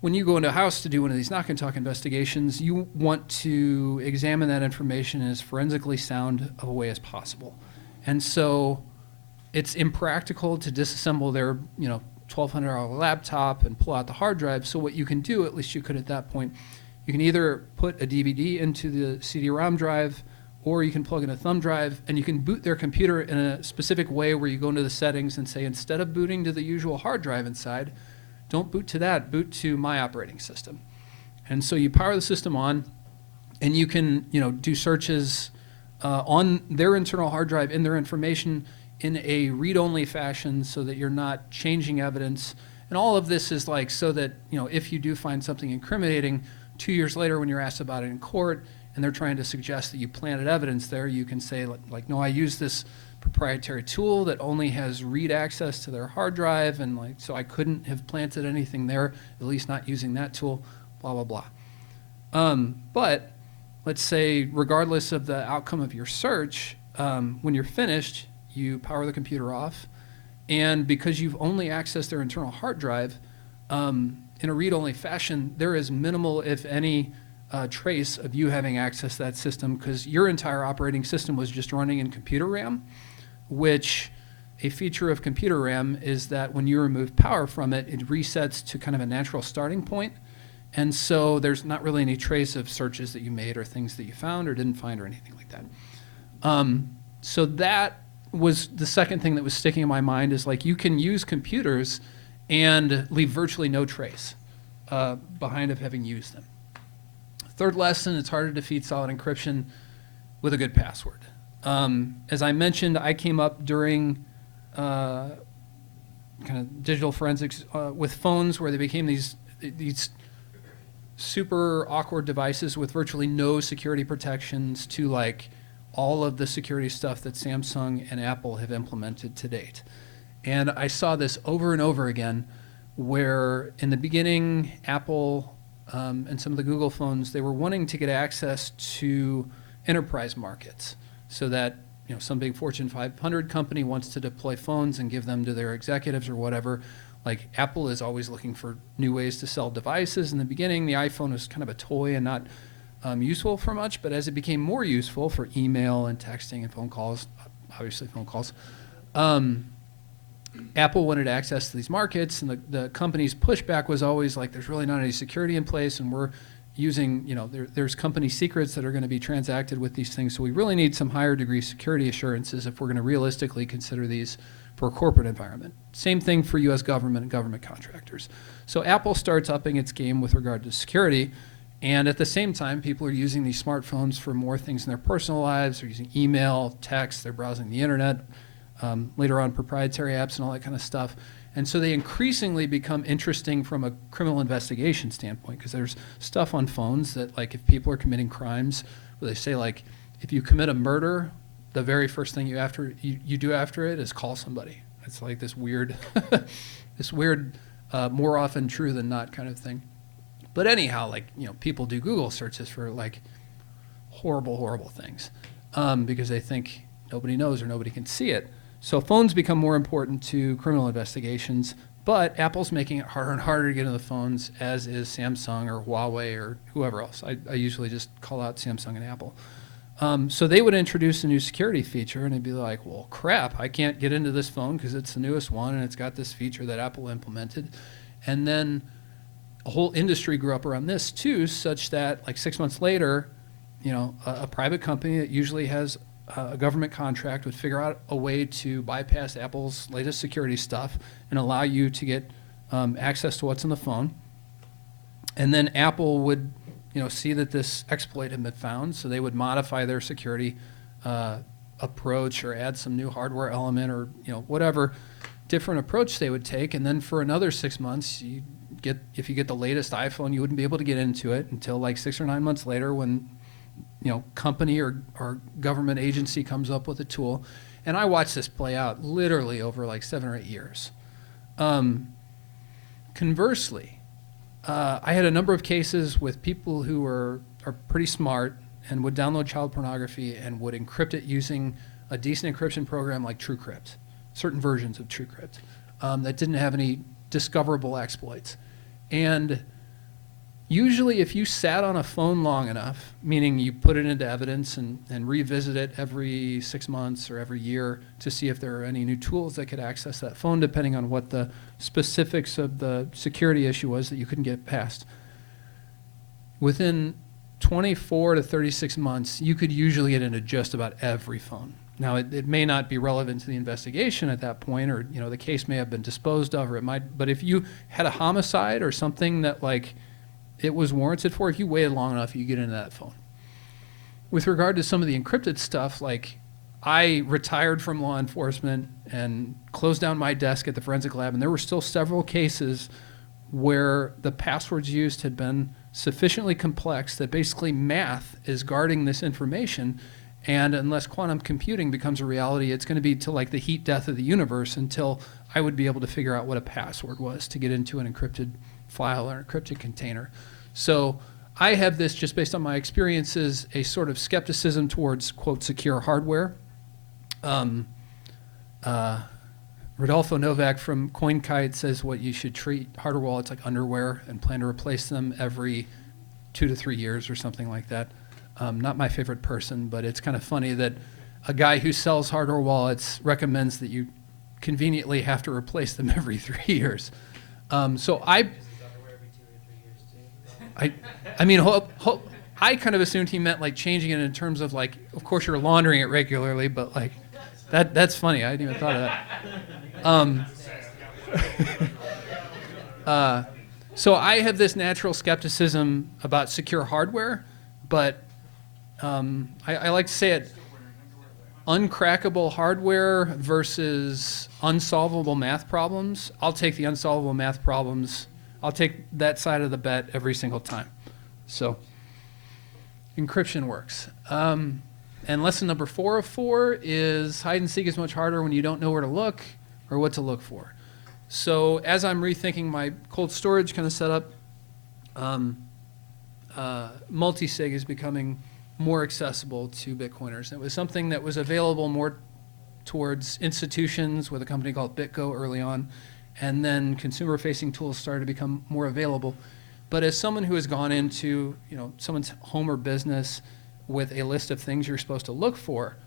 when you go into a house to do one of these knock and talk investigations, you want to examine that information in as forensically sound of a way as possible. And so it's impractical to disassemble their $1,200 laptop and pull out the hard drive. So what you can do, at least you could at that point, you can either put a DVD into the CD-ROM drive, or you can plug in a thumb drive, and you can boot their computer in a specific way where you go into the settings and say, instead of booting to the usual hard drive inside, don't boot to that, boot to my operating system. And so you power the system on, and you can do searches on their internal hard drive in their information in a read-only fashion so that you're not changing evidence. And all of this is like so that if you do find something incriminating, 2 years later when you're asked about it in court and they're trying to suggest that you planted evidence there, you can say like no, I used this proprietary tool that only has read access to their hard drive, and so I couldn't have planted anything there, at least not using that tool, blah, blah, blah. But let's say regardless of the outcome of your search, when you're finished, you power the computer off. And because you've only accessed their internal hard drive in a read-only fashion, there is minimal, if any, trace of you having access to that system, because your entire operating system was just running in computer RAM, which a feature of computer RAM is that when you remove power from it, it resets to kind of a natural starting point. And so there's not really any trace of searches that you made or things that you found or didn't find or anything like that. So that was the second thing that was sticking in my mind, is like, you can use computers and leave virtually no trace behind of having used them. Third lesson, it's hard to defeat solid encryption with a good password. As I mentioned, I came up during kind of digital forensics with phones where they became these super awkward devices with virtually no security protections to like all of the security stuff that Samsung and Apple have implemented to date. And I saw this over and over again, where in the beginning, Apple and some of the Google phones, they were wanting to get access to enterprise markets, so that some big Fortune 500 company wants to deploy phones and give them to their executives or whatever. Like, Apple is always looking for new ways to sell devices. In the beginning, the iPhone was kind of a toy and not useful for much, but as it became more useful for email and texting and phone calls, obviously phone calls, Apple wanted access to these markets, and the company's pushback was always like, there's really not any security in place, and we're using, there's company secrets that are going to be transacted with these things, so we really need some higher degree security assurances if we're going to realistically consider these for a corporate environment. Same thing for US government and government contractors. So Apple starts upping its game with regard to security, and at the same time, people are using these smartphones for more things in their personal lives. They're using email, text, they're browsing the internet, later on proprietary apps and all that kind of stuff. And so they increasingly become interesting from a criminal investigation standpoint, because there's stuff on phones that, like, if people are committing crimes, where they say, like, if you commit a murder, the very first thing you do after it is call somebody. It's like this weird, more often true than not kind of thing. But anyhow, like, people do Google searches for like horrible, horrible things because they think nobody knows or nobody can see it. So phones become more important to criminal investigations, but Apple's making it harder and harder to get into the phones, as is Samsung or Huawei or whoever else. I usually just call out Samsung and Apple. So they would introduce a new security feature, and it'd be like, well, crap, I can't get into this phone because it's the newest one, and it's got this feature that Apple implemented. And then a whole industry grew up around this too, such that like 6 months later, a private company that usually has a government contract would figure out a way to bypass Apple's latest security stuff and allow you to get access to what's in the phone. And then Apple would see that this exploit had been found, so they would modify their security approach or add some new hardware element or whatever different approach they would take. And then for another 6 months, if you get the latest iPhone, you wouldn't be able to get into it until like 6 or 9 months later, when company or government agency comes up with a tool. And I watched this play out literally over like 7 or 8 years. Conversely, I had a number of cases with people who are pretty smart and would download child pornography and would encrypt it using a decent encryption program like TrueCrypt, certain versions of TrueCrypt, that didn't have any discoverable exploits. And usually if you sat on a phone long enough, meaning you put it into evidence and revisit it every 6 months or every year to see if there are any new tools that could access that phone, depending on what the specifics of the security issue was that you couldn't get past, within 24 to 36 months, you could usually get into just about every phone. Now, it may not be relevant to the investigation at that point, or the case may have been disposed of, or it might. But if you had a homicide or something that like it was warranted for, if you waited long enough, you get into that phone. With regard to some of the encrypted stuff, like I retired from law enforcement and closed down my desk at the forensic lab, and there were still several cases where the passwords used had been sufficiently complex that basically math is guarding this information. And unless quantum computing becomes a reality, it's going to be to like the heat death of the universe until I would be able to figure out what a password was to get into an encrypted file or encrypted container. So I have this, just based on my experiences, a sort of skepticism towards, quote, secure hardware. Rodolfo Novak from CoinKite says what you should treat hardware wallets like underwear and plan to replace them every 2 to 3 years or something like that. Not my favorite person, but it's kind of funny that a guy who sells hardware wallets recommends that you conveniently have to replace them every 3 years. So I mean, I kind of assumed he meant like changing it in terms of like, of course you're laundering it regularly, but like that's funny. I hadn't even thought of that. So I have this natural skepticism about secure hardware, but I like to say it, uncrackable hardware versus unsolvable math problems. I'll take the unsolvable math problems. I'll take that side of the bet every single time. So encryption works. And lesson number 4 of 4 is hide and seek is much harder when you don't know where to look or what to look for. So as I'm rethinking my cold storage kind of setup, multi-sig is becoming more accessible to Bitcoiners. It was something that was available more towards institutions with a company called BitGo early on, and then consumer-facing tools started to become more available. But as someone who has gone into someone's home or business with a list of things you're supposed to look for,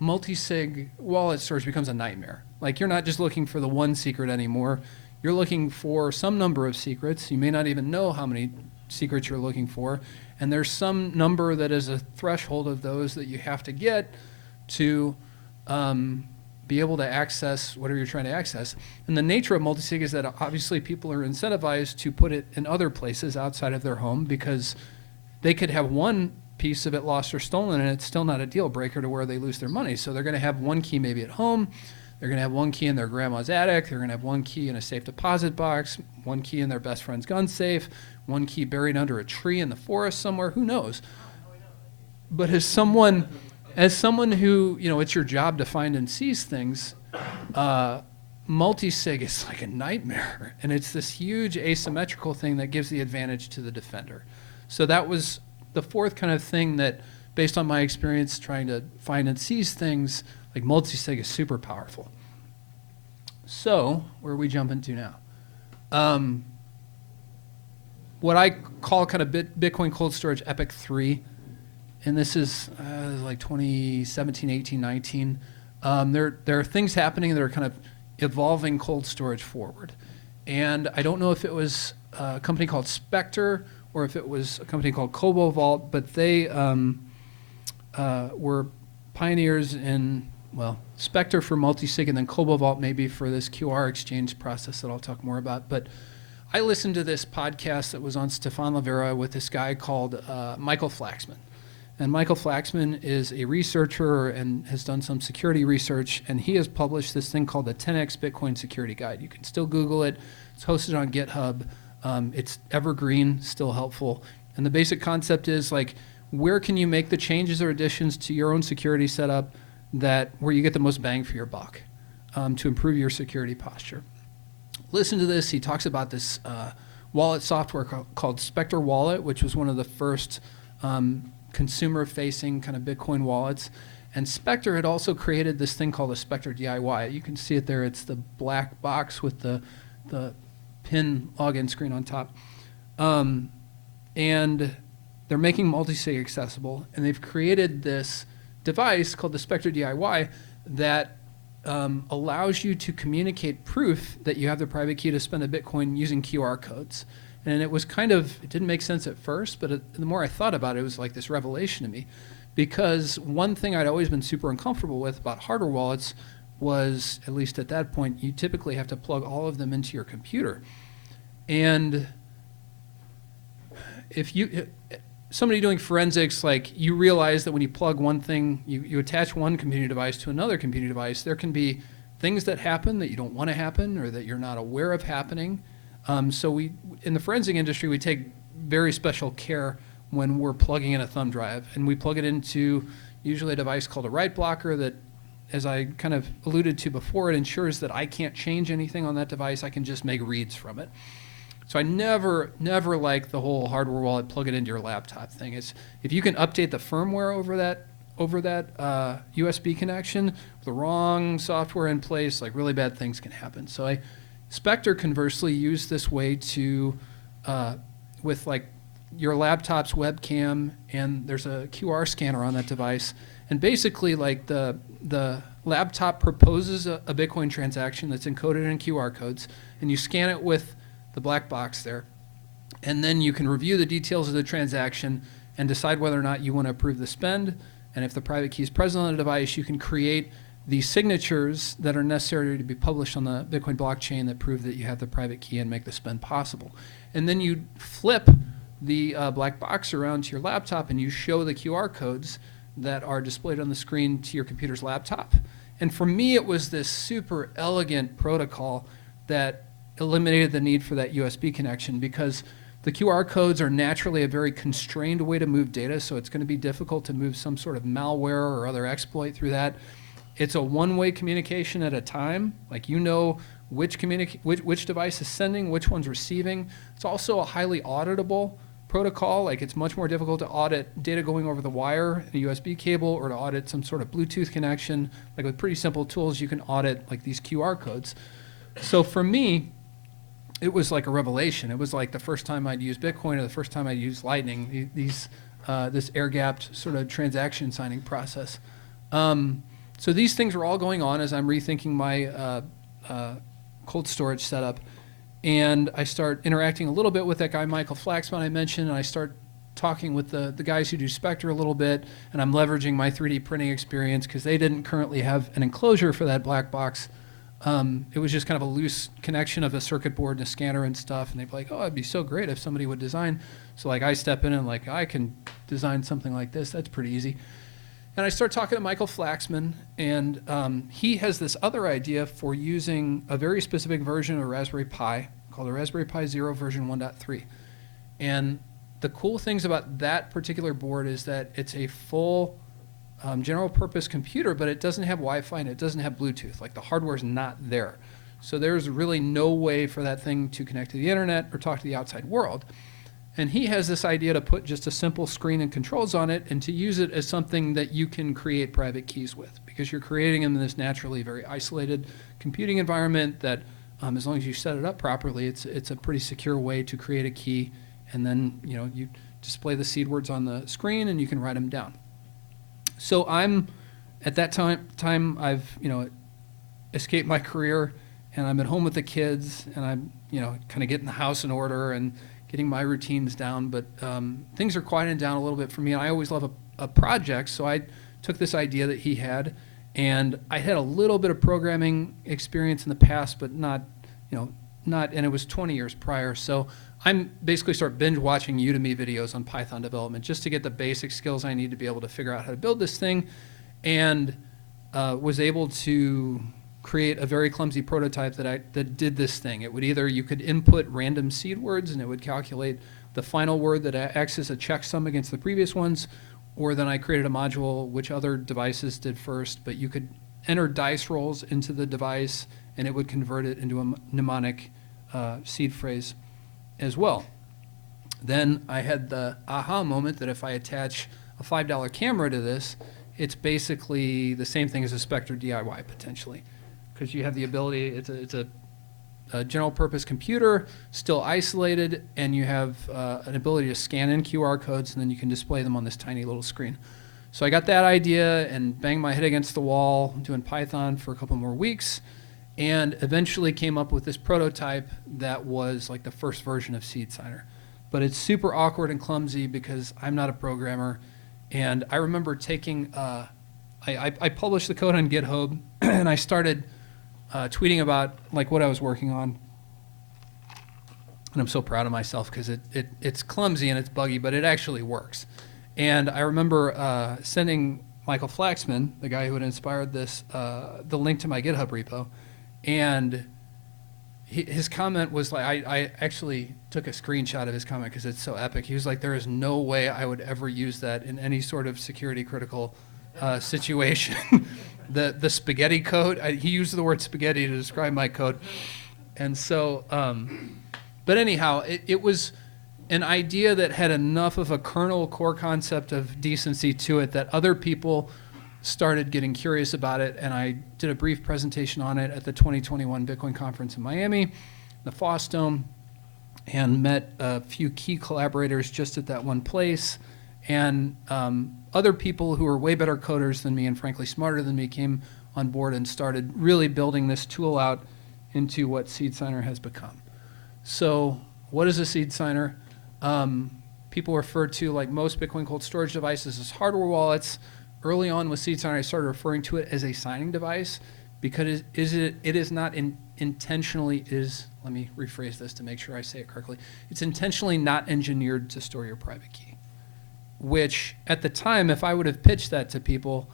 multi-sig wallet storage becomes a nightmare. Like, you're not just looking for the one secret anymore. You're looking for some number of secrets. You may not even know how many secrets you're looking for. And there's some number that is a threshold of those that you have to get to be able to access whatever you're trying to access. And the nature of multisig is that obviously people are incentivized to put it in other places outside of their home because they could have one piece of it lost or stolen and it's still not a deal breaker to where they lose their money. So they're going to have one key maybe at home. They're going to have one key in their grandma's attic. They're going to have one key in a safe deposit box, one key in their best friend's gun safe, one key buried under a tree in the forest somewhere. Who knows? But as someone who, it's your job to find and seize things, multi-sig is like a nightmare. And it's this huge asymmetrical thing that gives the advantage to the defender. So that was the fourth kind of thing that, based on my experience trying to find and seize things, like multi-sig is super powerful. So where are we jumping to now? What I call kind of Bitcoin cold storage Epic 3, and this is like 2017, 18, 19. There are things happening that are kind of evolving cold storage forward. And I don't know if it was a company called Spectre or if it was a company called Cobo Vault, but they were pioneers in, Spectre for multi-sig and then Cobo Vault maybe for this QR exchange process that I'll talk more about. But I listened to this podcast that was on Stefan Livera with this guy called Michael Flaxman. And Michael Flaxman is a researcher and has done some security research, and he has published this thing called the 10x Bitcoin Security Guide. You can still Google it. It's hosted on GitHub. It's evergreen, still helpful. And the basic concept is, like, where can you make the changes or additions to your own security setup where you get the most bang for your buck to improve your security posture. Listen to this. He talks about this wallet software called Spectre Wallet, which was one of the first consumer-facing kind of Bitcoin wallets. And Spectre had also created this thing called a Spectre DIY. You can see it there. It's the black box with the pin login screen on top. And they're making multi-sig accessible. And they've created this device called the Spectre DIY that allows you to communicate proof that you have the private key to spend a Bitcoin using QR codes. And it didn't make sense at first, but the more I thought about it, it was like this revelation to me. Because one thing I'd always been super uncomfortable with about hardware wallets was, at least at that point, you typically have to plug all of them into your computer. And if somebody doing forensics, like, you realize that when you plug one thing, you attach one computing device to another computing device, there can be things that happen that you don't want to happen or that you're not aware of happening. So in the forensic industry, we take very special care when we're plugging in a thumb drive, and we plug it into usually a device called a write blocker that, as I kind of alluded to before, it ensures that I can't change anything on that device. I can just make reads from it. So I never like the whole hardware wallet, plug it into your laptop thing. If you can update the firmware over that over that USB connection, with the wrong software in place, like really bad things can happen. So Spectre conversely used this way to, with like your laptop's webcam, and there's a QR scanner on that device, and basically like the laptop proposes a Bitcoin transaction that's encoded in QR codes, and you scan it with the black box there, and then you can review the details of the transaction and decide whether or not you want to approve the spend. And if the private key is present on the device, you can create the signatures that are necessary to be published on the Bitcoin blockchain that prove that you have the private key and make the spend possible. And then you flip the black box around to your laptop and you show the QR codes that are displayed on the screen to your computer's laptop. And for me, it was this super elegant protocol that eliminated the need for that USB connection, because the QR codes are naturally a very constrained way to move data, so it's going to be difficult to move some sort of malware or other exploit through that. It's a one-way communication at a time. Like, you know which device is sending, which one's receiving. It's also a highly auditable protocol. Like, it's much more difficult to audit data going over the wire in a USB cable, or to audit some sort of Bluetooth connection. Like, with pretty simple tools, you can audit like these QR codes. So for me, it was like a revelation. It was like the first time I'd used Bitcoin, or the first time I'd used Lightning, this air-gapped sort of transaction signing process. So these things were all going on as I'm rethinking my cold storage setup. And I start interacting a little bit with that guy, Michael Flaxman, I mentioned, and I start talking with the guys who do Spectre a little bit, and I'm leveraging my 3D printing experience, because they didn't currently have an enclosure for that black box. It was just kind of a loose connection of a circuit board and a scanner and stuff, and they'd be like, oh, it'd be so great if somebody would design. So like, I step in and like, I can design something like this. That's pretty easy. And I start talking to Michael Flaxman, and he has this other idea for using a very specific version of a Raspberry Pi called the Raspberry Pi Zero version 1.3. And the cool things about that particular board is that it's a full general purpose computer, but it doesn't have Wi-Fi and it doesn't have Bluetooth. Like, the hardware's not there. So there's really no way for that thing to connect to the internet or talk to the outside world. And he has this idea to put just a simple screen and controls on it, and to use it as something that you can create private keys with, because you're creating them in this naturally very isolated computing environment that, as long as you set it up properly, it's a pretty secure way to create a key. And then, you know, you display the seed words on the screen and you can write them down. So I'm, at that time I've, you know, escaped my career, and I'm at home with the kids, and I'm, you know, kind of getting the house in order and getting my routines down. But things are quieting down a little bit for me, and I always love a project. So I took this idea that he had, and I had a little bit of programming experience in the past, but not, you know, and it was 20 years prior. So I'm basically start binge watching Udemy videos on Python development just to get the basic skills I need to be able to figure out how to build this thing, and was able to create a very clumsy prototype that did this thing. It would either, you could input random seed words and it would calculate the final word that acts as a checksum against the previous ones, or then I created a module which other devices did first, but you could enter dice rolls into the device and it would convert it into a mnemonic seed phrase as well. Then I had the aha moment that if I attach a $5 camera to this, it's basically the same thing as a Spectre DIY potentially, because you have the ability, it's a general purpose computer, still isolated, and you have an ability to scan in QR codes, and then you can display them on this tiny little screen. So I got that idea and banged my head against the wall doing Python for a couple more weeks, and eventually came up with this prototype that was like the first version of Seed Signer. But it's super awkward and clumsy because I'm not a programmer. And I remember taking, I published the code on GitHub, and I started tweeting about like what I was working on. And I'm so proud of myself because it's clumsy and it's buggy, but it actually works. And I remember sending Michael Flaxman, the guy who had inspired this, the link to my GitHub repo. And his comment was like, I actually took a screenshot of his comment because it's so epic. He was like, there is no way I would ever use that in any sort of security critical situation. the spaghetti code, he used the word spaghetti to describe my code. And so, but anyhow, it was an idea that had enough of a kernel core concept of decency to it that other people started getting curious about it, and I did a brief presentation on it at the 2021 Bitcoin conference in Miami, the Foss Dome, and met a few key collaborators just at that one place. And other people who are way better coders than me and frankly smarter than me came on board and started really building this tool out into what Seed Signer has become. So what is a Seed Signer? People refer to, like most Bitcoin cold storage devices, as hardware wallets. Early on with Seed Signer, I started referring to it as a signing device because it is not intentionally is, let me rephrase this to make sure I say it correctly. It's intentionally not engineered to store your private key, which at the time, if I would have pitched that to people,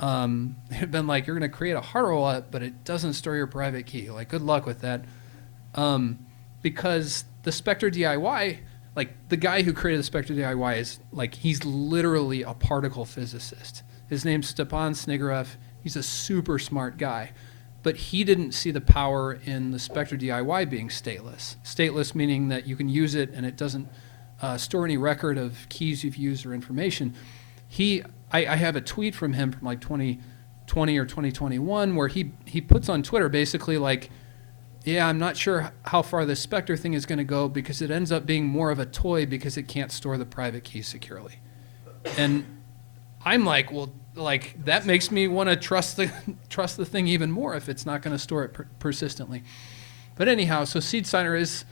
they'd have been like, you're going to create a hardware wallet, but it doesn't store your private key. Like, good luck with that. Because the Spectre DIY, like the guy who created the Spectre DIY is like, he's literally a particle physicist. His name's Stepan Snigarev. He's a super smart guy, but he didn't see the power in the Spectre DIY being stateless. Stateless meaning that you can use it and it doesn't store any record of keys you've used or information. I have a tweet from him from like 2020 or 2021 where he puts on Twitter basically like, yeah, I'm not sure how far this Spectre thing is going to go because it ends up being more of a toy because it can't store the private key securely. And I'm like, well, like that makes me want to trust the thing even more if it's not going to store it persistently. But anyhow, so Seed Signer is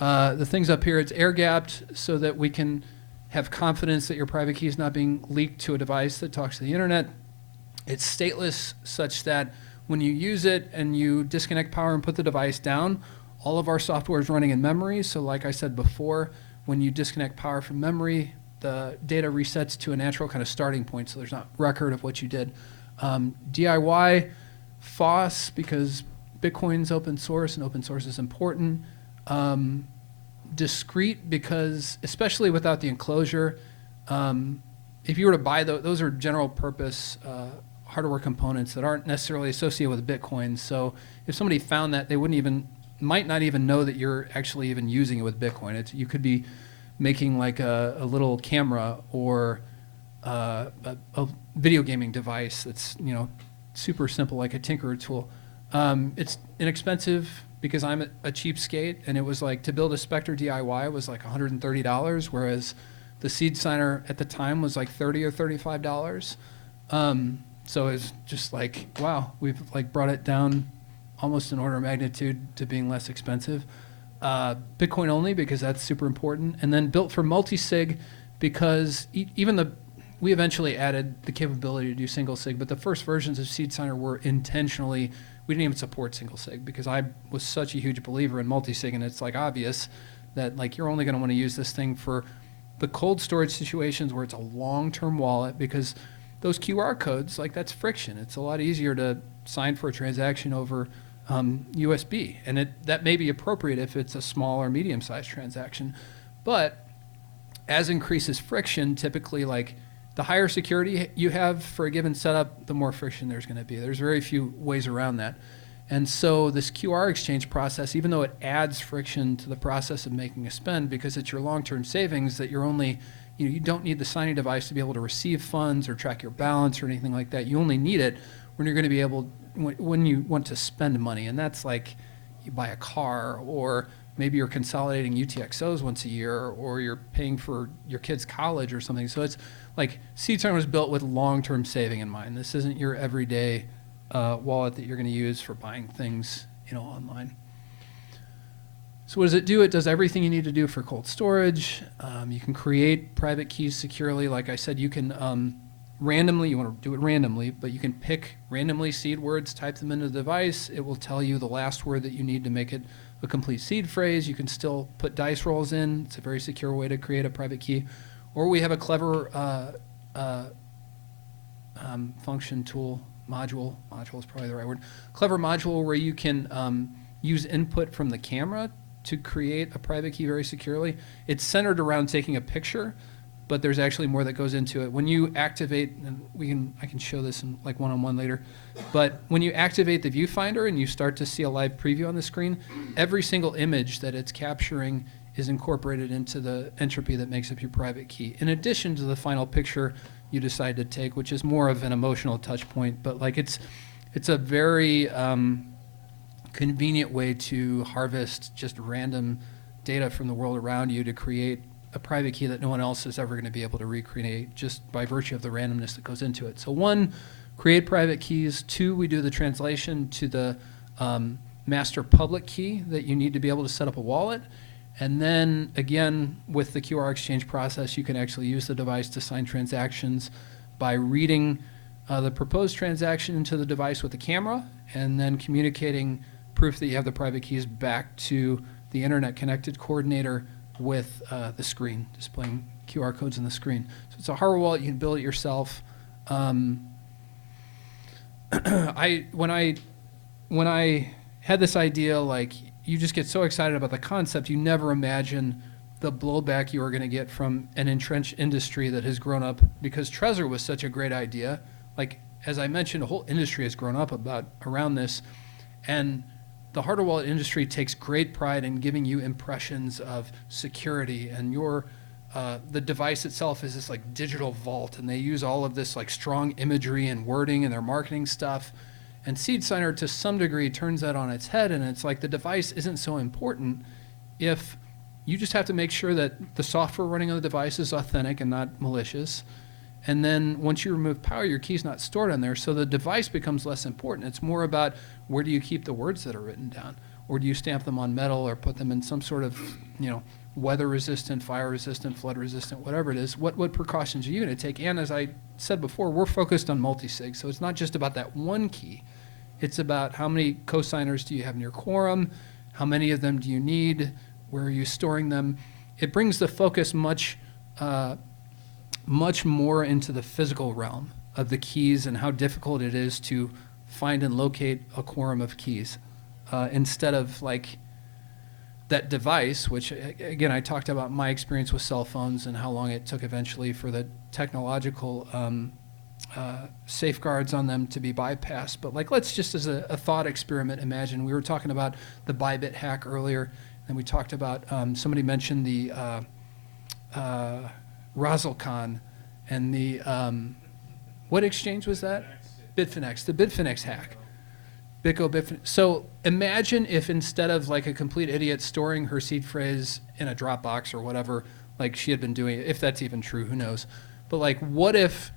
the thing's up here. It's air gapped so that we can have confidence that your private key is not being leaked to a device that talks to the internet. It's stateless such that when you use it and you disconnect power and put the device down, all of our software is running in memory. So like I said before, when you disconnect power from memory, the data resets to a natural kind of starting point, so there's not record of what you did. DIY, Foss, because Bitcoin's open source and open source is important. Discrete, because especially without the enclosure, if you were to buy those are general purpose hardware components that aren't necessarily associated with Bitcoin. So if somebody found that, they might not even know that you're actually even using it with Bitcoin. You could be making like a little camera or a video gaming device that's super simple, like a Tinkerer tool. It's inexpensive because I'm a cheapskate, and it was like to build a Spectre DIY was like $130, whereas the Seed Signer at the time was like $30 or $35. So it's just like, wow, we've like brought it down almost an order of magnitude to being less expensive. Bitcoin only because that's super important, and then built for multi-sig because we eventually added the capability to do single sig, but the first versions of Seed Signer were intentionally, we didn't even support single sig because I was such a huge believer in multi-sig, and it's like obvious that like you're only going to want to use this thing for the cold storage situations where it's a long-term wallet, because those QR codes, like that's friction. It's a lot easier to sign for a transaction over USB, and that may be appropriate if it's a small or medium-sized transaction, but as increases friction, typically like the higher security you have for a given setup, the more friction there's going to be. There's very few ways around that. And so this QR exchange process, even though it adds friction to the process of making a spend, because it's your long-term savings that you're only, you don't need the signing device to be able to receive funds or track your balance or anything like that. You only need it when you're going to be able, when you want to spend money. And that's like you buy a car, or maybe you're consolidating UTXOs once a year, or you're paying for your kid's college or something. So it's like Seed Signer was built with long-term saving in mind. This isn't your everyday wallet that you're going to use for buying things, online. So what does it do? It does everything you need to do for cold storage. You can create private keys securely. Like I said, you can randomly, you want to do it randomly, but you can pick randomly seed words, type them into the device. It will tell you the last word that you need to make it a complete seed phrase. You can still put dice rolls in. It's a very secure way to create a private key. Or we have a clever function tool, module is probably the right word, clever module where you can use input from the camera to create a private key very securely. It's centered around taking a picture, but there's actually more that goes into it. When you activate, and I can show this in like one-on-one later, but when you activate the viewfinder and you start to see a live preview on the screen, every single image that it's capturing is incorporated into the entropy that makes up your private key. In addition to the final picture you decide to take, which is more of an emotional touch point, but like it's a very convenient way to harvest just random data from the world around you to create a private key that no one else is ever going to be able to recreate just by virtue of the randomness that goes into it. So 1, create private keys. 2, we do the translation to the master public key that you need to be able to set up a wallet. And then again, with the QR exchange process, you can actually use the device to sign transactions by reading the proposed transaction into the device with the camera and then communicating proof that you have the private keys back to the internet connected coordinator with the screen, displaying QR codes on the screen. So it's a hardware wallet, you can build it yourself. When I had this idea, like, you just get so excited about the concept, you never imagine the blowback you are going to get from an entrenched industry that has grown up because Trezor was such a great idea. Like, as I mentioned, a whole industry has grown up around this, and the hardware wallet industry takes great pride in giving you impressions of security, and the device itself is this like digital vault, and they use all of this like strong imagery and wording in their marketing stuff. And Seed Signer, to some degree, turns that on its head, and it's like the device isn't so important if you just have to make sure that the software running on the device is authentic and not malicious. And then once you remove power, your key's not stored on there, so the device becomes less important. It's more about where do you keep the words that are written down, or do you stamp them on metal or put them in some sort of, weather resistant, fire resistant, flood resistant, whatever it is. What precautions are you going to take? And as I said before, we're focused on multi-sig, so it's not just about that one key. It's about how many cosigners do you have in your quorum, how many of them do you need, where are you storing them. It brings the focus much more into the physical realm of the keys and how difficult it is to find and locate a quorum of keys, instead of like that device, which again, I talked about my experience with cell phones and how long it took eventually for the technological safeguards on them to be bypassed. But like, let's just as a thought experiment, imagine we were talking about the Bybit hack earlier, and we talked about, somebody mentioned the Razzlecon and the, what exchange was that? Bitfinex, the Bitfinex hack. Bitfinex. So imagine if instead of like a complete idiot storing her seed phrase in a Dropbox or whatever, like she had been doing, if that's even true, who knows. But like, what if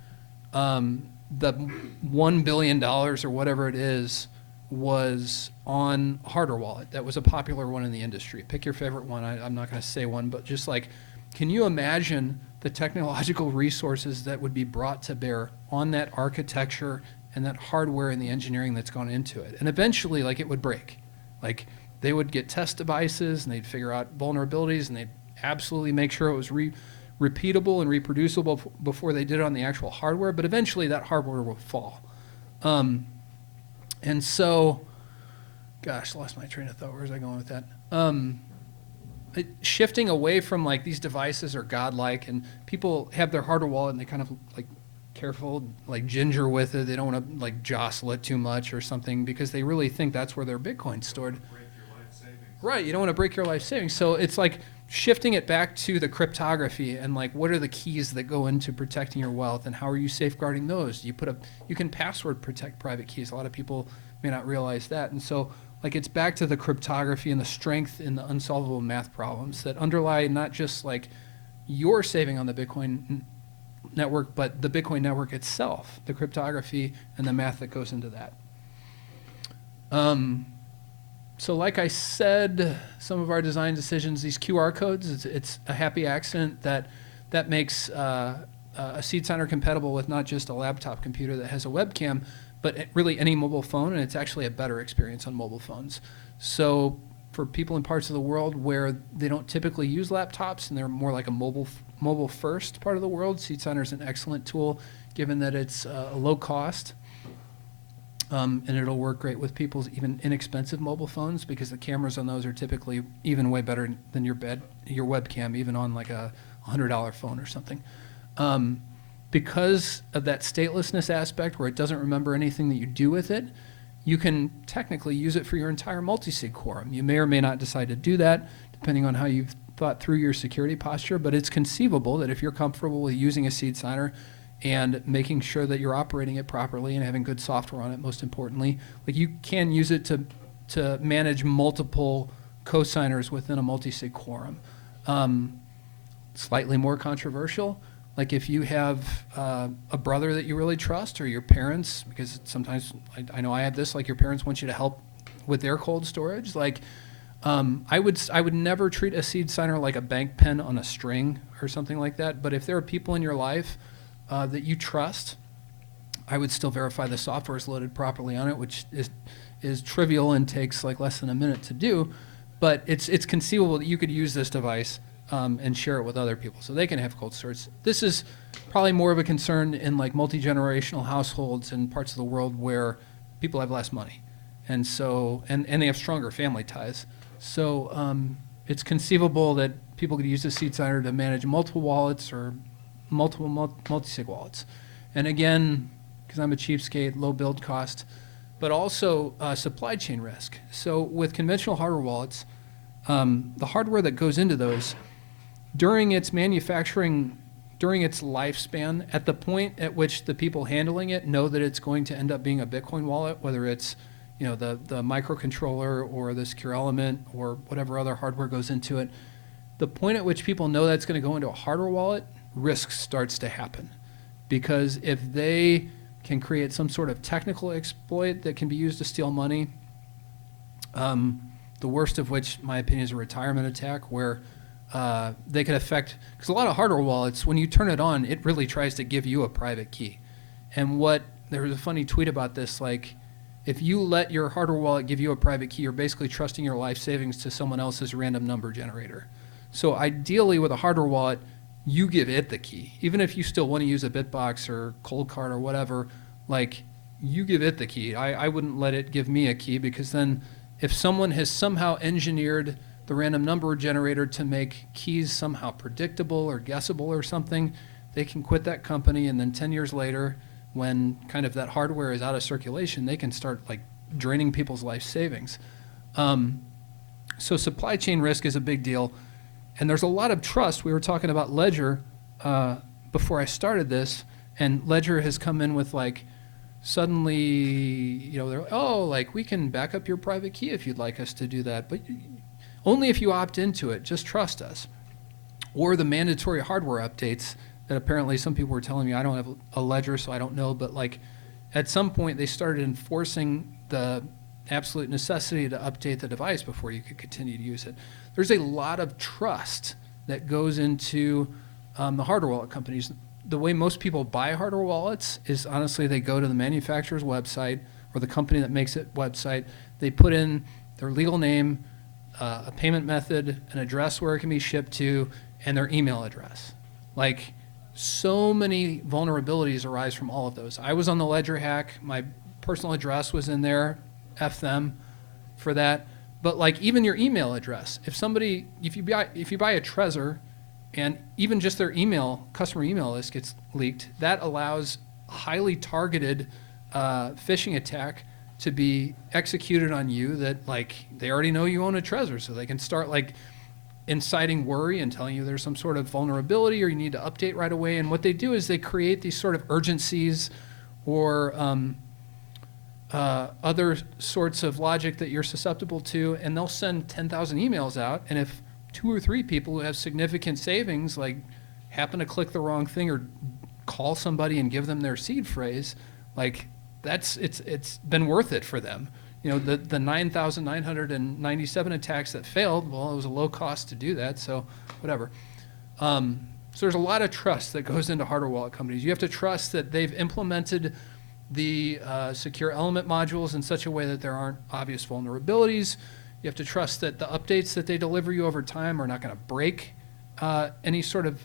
the $1 billion or whatever it is was on hardware wallet? That was a popular one in the industry. Pick your favorite one. I'm not going to say one, but just like, can you imagine the technological resources that would be brought to bear on that architecture and that hardware and the engineering that's gone into it? And eventually, like, it would break. Like, they would get test devices and they'd figure out vulnerabilities and they'd absolutely make sure it was repeatable and reproducible before they did it on the actual hardware, but eventually that hardware will fall. And so, gosh, lost my train of thought. Where was I going with that? Shifting away from like these devices are godlike, and people have their hardware wallet and they kind of like careful, like ginger with it. They don't want to like jostle it too much or something because they really think that's where their Bitcoin's stored. Break your life savings. Right, you don't want to break your life savings. So it's like shifting it back to the cryptography and like what are the keys that go into protecting your wealth and how are you safeguarding those? You can password protect private keys. A lot of people may not realize that. And so like it's back to the cryptography and the strength in the unsolvable math problems that underlie not just like your saving on the Bitcoin network, but the Bitcoin network itself, the cryptography and the math that goes into that. So like I said, some of our design decisions, these QR codes, it's a happy accident that makes a Seed Signer compatible with not just a laptop computer that has a webcam, but really any mobile phone, and it's actually a better experience on mobile phones. So for people in parts of the world where they don't typically use laptops and they're more like a mobile first part of the world, Seed Signer is an excellent tool given that it's a low cost. And it'll work great with people's even inexpensive mobile phones because the cameras on those are typically even way better than your webcam, even on like a $100 phone or something. Because of that statelessness aspect where it doesn't remember anything that you do with it, you can technically use it for your entire multi-sig quorum. You may or may not decide to do that depending on how you've thought through your security posture, but it's conceivable that if you're comfortable with using a seed signer and making sure that you're operating it properly and having good software on it, most importantly, like you can use it to manage multiple co-signers within a multi-sig quorum. Slightly more controversial, like if you have a brother that you really trust, or your parents, because sometimes I know I have this, like your parents want you to help with their cold storage. Like I would never treat a seed signer like a bank pen on a string or something like that. But if there are people in your life that you trust, I would still verify the software is loaded properly on it, which is trivial and takes like less than a minute to do. But it's conceivable that you could use this device and share it with other people so they can have cold storage. This is probably more of a concern in like multi-generational households in parts of the world where people have less money. And so, and they have stronger family ties. So it's conceivable that people could use the seed signer to manage multiple wallets or multiple multi-sig wallets. And again, because I'm a cheapskate, low build cost, but also supply chain risk. So with conventional hardware wallets, the hardware that goes into those, during its manufacturing, during its lifespan, at the point at which the people handling it know that it's going to end up being a Bitcoin wallet, whether it's the microcontroller or the secure element or whatever other hardware goes into it, the point at which people know that's going to go into a hardware wallet, risk starts to happen. Because if they can create some sort of technical exploit that can be used to steal money, the worst of which, in my opinion, is a retirement attack where they could affect, because a lot of hardware wallets, when you turn it on, it really tries to give you a private key. And there was a funny tweet about this, like, if you let your hardware wallet give you a private key, you're basically trusting your life savings to someone else's random number generator. So ideally with a hardware wallet, you give it the key. Even if you still want to use a Bitbox or Cold Card or whatever, like you give it the key. I wouldn't let it give me a key, because then if someone has somehow engineered the random number generator to make keys somehow predictable or guessable or something, they can quit that company, and then 10 years later, when kind of that hardware is out of circulation, they can start like draining people's life savings. So supply chain risk is a big deal. And there's a lot of trust. We were talking about Ledger before I started this, and Ledger has come in with like, suddenly, they're like, oh, like we can back up your private key if you'd like us to do that, but only if you opt into it, just trust us. Or the mandatory hardware updates that apparently some people were telling me, I don't have a Ledger, so I don't know, but like at some point they started enforcing the absolute necessity to update the device before you could continue to use it. There's a lot of trust that goes into the hardware wallet companies. The way most people buy hardware wallets is honestly they go to the manufacturer's website or the company that makes it website. They put in their legal name, a payment method, an address where it can be shipped to, and their email address. Like, so many vulnerabilities arise from all of those. I was on the Ledger hack. My personal address was in there. F them for that. But like even your email address, if you buy a Trezor and even just their customer email list gets leaked, that allows a highly targeted phishing attack to be executed on you, that like they already know you own a Trezor, so they can start like inciting worry and telling you there's some sort of vulnerability or you need to update right away. And what they do is they create these sort of urgencies or other sorts of logic that you're susceptible to, and they'll send 10,000 emails out, and if 2 or 3 people who have significant savings like happen to click the wrong thing or call somebody and give them their seed phrase, like it's been worth it for them. The 9,997 attacks that failed, well, it was a low cost to do that, so whatever. So there's a lot of trust that goes into hardware wallet companies. You have to trust that they've implemented the secure element modules in such a way that there aren't obvious vulnerabilities. You have to trust that the updates that they deliver you over time are not going to break any sort of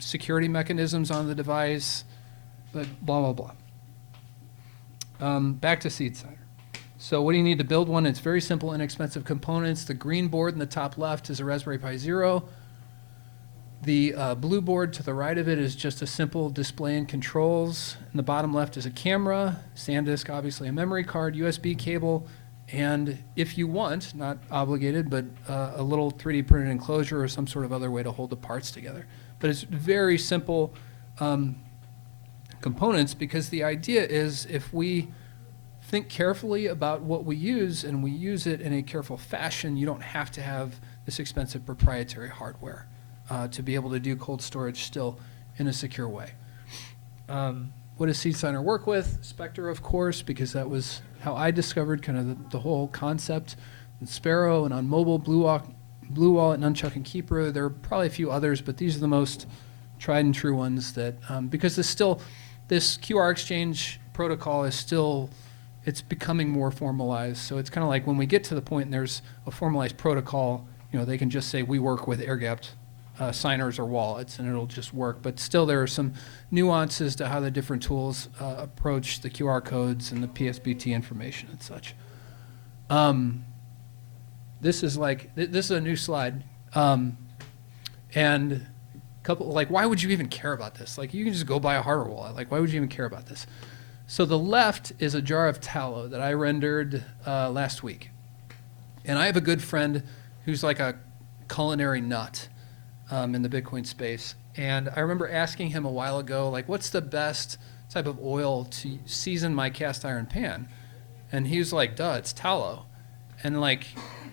security mechanisms on the device, but blah, blah, blah. Back to seed signer. So what do you need to build one? It's very simple, inexpensive components. The green board in the top left is a Raspberry Pi Zero. The blue board to the right of it is just a simple display and controls. In the bottom left is a camera, SanDisk, obviously a memory card, USB cable, And if you want, not obligated, but a little 3D printed enclosure or some sort of other way to hold the parts together. But it's very simple components, because the idea is if we think carefully about what we use and we use it in a careful fashion, you don't have to have this expensive proprietary hardware to be able to do cold storage still in a secure way. What does SeedSigner work with? Spectre, of course, because that was how I discovered kind of the whole concept. And Sparrow, and on mobile, Blue Wallet, Nunchuck, and Keeper. There are probably a few others, but these are the most tried and true ones that, because this QR exchange protocol is still, it's becoming more formalized. So it's kind of like when we get to the point and there's a formalized protocol, they can just say we work with air-gapped signers or wallets, and it'll just work. But still, there are some nuances to how the different tools approach the QR codes and the PSBT information and such. This is a new slide, and why would you even care about this? You can just go buy a hardware wallet. Why would you even care about this? So the left is a jar of tallow that I rendered last week, and I have a good friend who's like a culinary nut in the Bitcoin space. And I remember asking him a while ago, what's the best type of oil to season my cast iron pan? And he was like, duh, it's tallow. And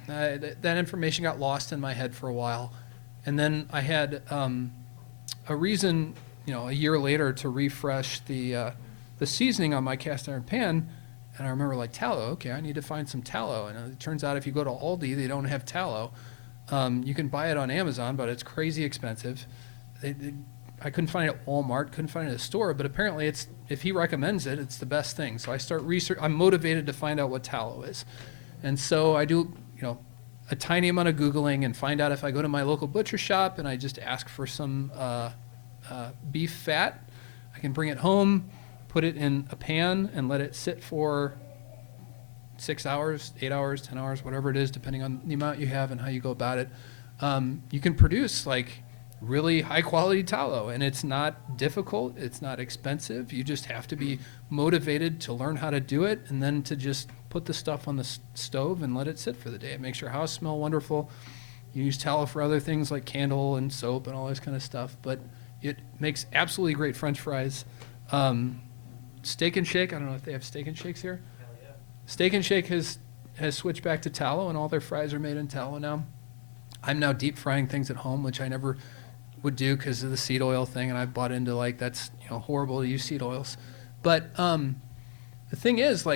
that information got lost in my head for a while. And then I had a reason, a year later to refresh the seasoning on my cast iron pan. And I remember tallow, okay, I need to find some tallow. And it turns out if you go to Aldi, they don't have tallow. You can buy it on Amazon, but it's crazy expensive. I couldn't find it at Walmart, couldn't find it at a store, but apparently if he recommends it, it's the best thing. So I start research. I'm motivated to find out what tallow is. And so I do, a tiny amount of Googling and find out if I go to my local butcher shop and I just ask for some beef fat, I can bring it home, put it in a pan and let it sit for 6 hours, 8 hours, 10 hours, whatever it is, depending on the amount you have and how you go about it. You can produce really high quality tallow, and it's not difficult, it's not expensive. You just have to be motivated to learn how to do it, and then to just put the stuff on the stove and let it sit for the day. It makes your house smell wonderful. You use tallow for other things like candle and soap and all this kind of stuff, but it makes absolutely great French fries. Steak and Shake, I don't know if they have Steak and Shakes here. Steak and Shake has switched back to tallow, and all their fries are made in tallow now. I'm now deep frying things at home, which I never would do because of the seed oil thing, and I bought into that's horrible to use seed oils. But the thing is,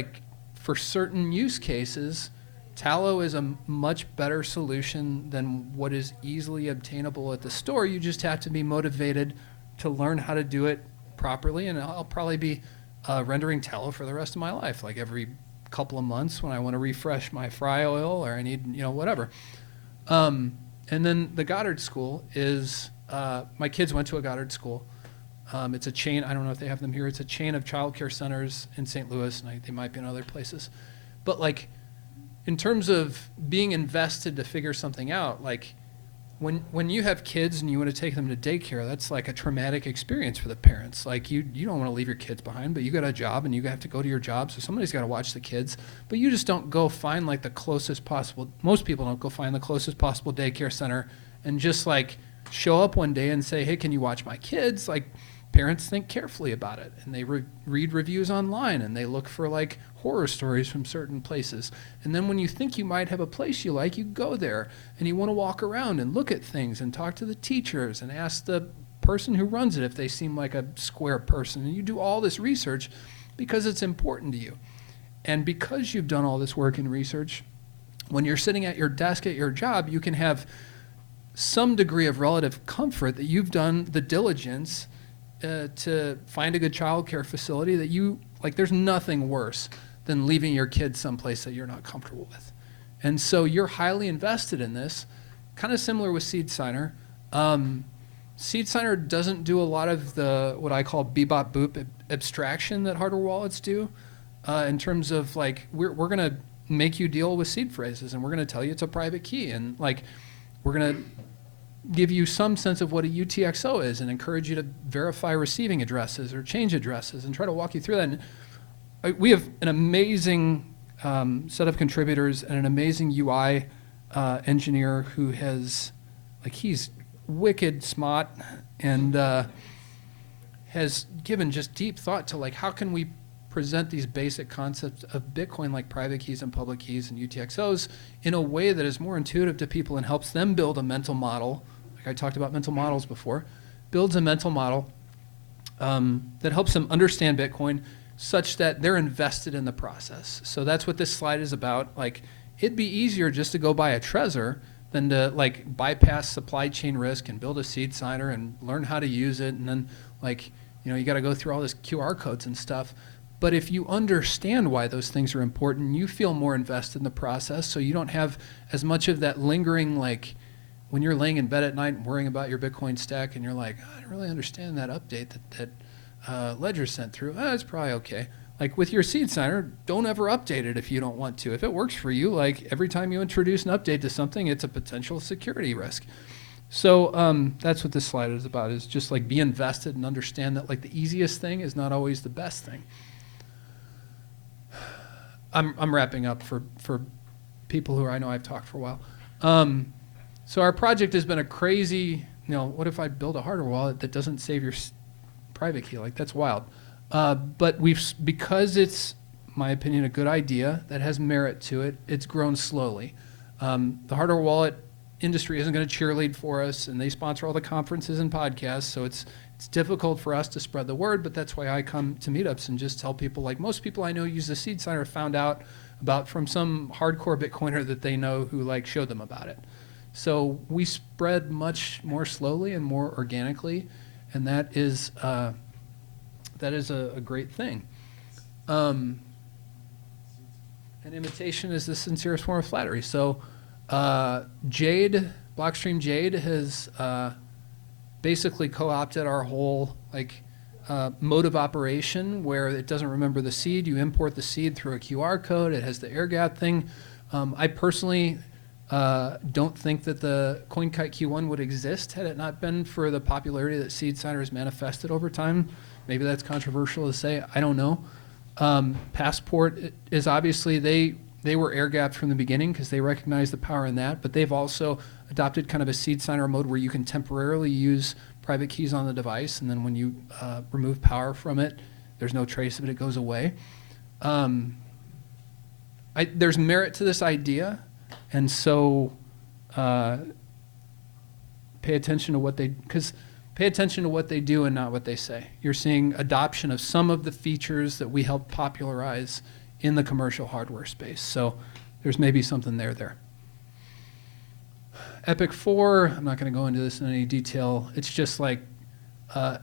for certain use cases, tallow is a much better solution than what is easily obtainable at the store. You just have to be motivated to learn how to do it properly, and I'll probably be rendering tallow for the rest of my life, every couple of months when I want to refresh my fry oil or I need, whatever. And then the Goddard School is, my kids went to a Goddard School. It's a chain, I don't know if they have them here, it's a chain of childcare centers in St. Louis, and they might be in other places. But in terms of being invested to figure something out, when you have kids and you want to take them to daycare, that's a traumatic experience for the parents. You don't want to leave your kids behind, but you got a job and you have to go to your job, so somebody's got to watch the kids. But you just don't go find the closest possible, most people don't go find the closest possible daycare center and just show up one day and say, hey, can you watch my kids? Parents think carefully about it, and they read reviews online, and they look for horror stories from certain places. And then when you think you might have a place you like, you go there and you want to walk around and look at things and talk to the teachers and ask the person who runs it if they seem like a square person. And you do all this research because it's important to you. And because you've done all this work and research, when you're sitting at your desk at your job, you can have some degree of relative comfort that you've done the diligence to find a good child care facility that there's nothing worse than leaving your kids someplace that you're not comfortable with. And so you're highly invested in this, kind of similar with SeedSigner. SeedSigner doesn't do a lot of the, what I call bebop boop abstraction that hardware wallets do, in terms of we're going to make you deal with seed phrases, and we're going to tell you it's a private key, and we're going to give you some sense of what a UTXO is and encourage you to verify receiving addresses or change addresses and try to walk you through that. And we have an amazing set of contributors and an amazing UI engineer who has, like, he's wicked smart and has given just deep thought to, like, how can we present these basic concepts of Bitcoin, like private keys and public keys and UTXOs, in a way that is more intuitive to people and helps them build a mental model. Like I talked about mental models before, builds a mental model that helps them understand Bitcoin such that they're invested in the process. So that's what this slide is about. Like, it'd be easier just to go buy a Trezor than to, like, bypass supply chain risk and build a seed signer and learn how to use it. And then, like, you know, you got to go through all this QR codes and stuff. But if you understand why those things are important, you feel more invested in the process, so you don't have as much of that lingering, like, when you're laying in bed at night and worrying about your Bitcoin stack and you're like, oh, I don't really understand that update that Ledger sent through. It's probably okay. Like with your seed signer, don't ever update it if you don't want to. If it works for you, like every time you introduce an update to something, it's a potential security risk. So that's what this slide is about, is just like be invested and understand that, like, the easiest thing is not always the best thing. I'm wrapping up for people who I know I've talked for a while. So our project has been a crazy, you know, what if I build a hardware wallet that doesn't save your private key? Like, that's wild. But because it's, in my opinion, a good idea that has merit to it, it's grown slowly. The hardware wallet industry isn't going to cheerlead for us, and they sponsor all the conferences and podcasts, so it's difficult for us to spread the word, but that's why I come to meetups and just tell people, like, most people I know use the seed signer found out about from some hardcore Bitcoiner that they know who, like, showed them about it. So we spread much more slowly and more organically, and that is a great thing. And imitation is the sincerest form of flattery. So Jade, Blockstream Jade, has basically co-opted our whole, like, mode of operation, where it doesn't remember the seed. You import the seed through a QR code. It has the air gap thing. I personally don't think that the CoinKite Q1 would exist had it not been for the popularity that seed signer has manifested over time. Maybe that's controversial to say. I don't know. Passport is obviously, they were air gapped from the beginning because they recognize the power in that, but they've also adopted kind of a seed signer mode where you can temporarily use private keys on the device, and then when you remove power from it, there's no trace of it, it goes away. There's merit to this idea, and so pay attention to what they do and not what they say. You're seeing adoption of some of the features that we helped popularize in the commercial hardware space. So there's maybe something there. Epic 4, I'm not going to go into this in any detail. It's just like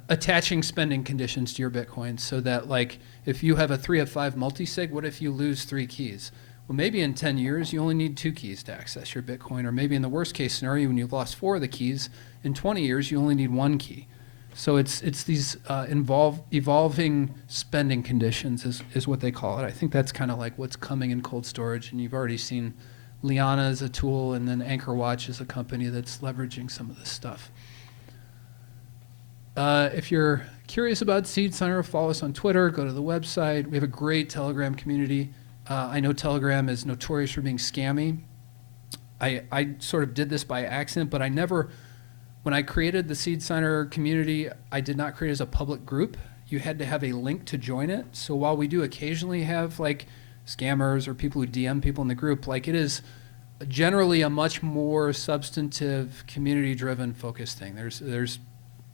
attaching spending conditions to your Bitcoin so that, like, if you have a 3 of 5 multisig, what if you lose 3 keys? Well, maybe in 10 years, you only need 2 keys to access your Bitcoin. Or maybe in the worst case scenario, when you've lost 4 of the keys, in 20 years, you only need 1 key. So it's these evolving spending conditions is what they call it. I think that's kind of like what's coming in cold storage. And you've already seen Liana as a tool, and then AnchorWatch is a company that's leveraging some of this stuff. If you're curious about Seed Signer, follow us on Twitter, go to the website. We have a great Telegram community. I know Telegram is notorious for being scammy. I sort of did this by accident, but when I created the Seed Signer community, I did not create it as a public group. You had to have a link to join it. So while we do occasionally have, like, scammers or people who DM people in the group, like, it is generally a much more substantive, community-driven focused thing. There's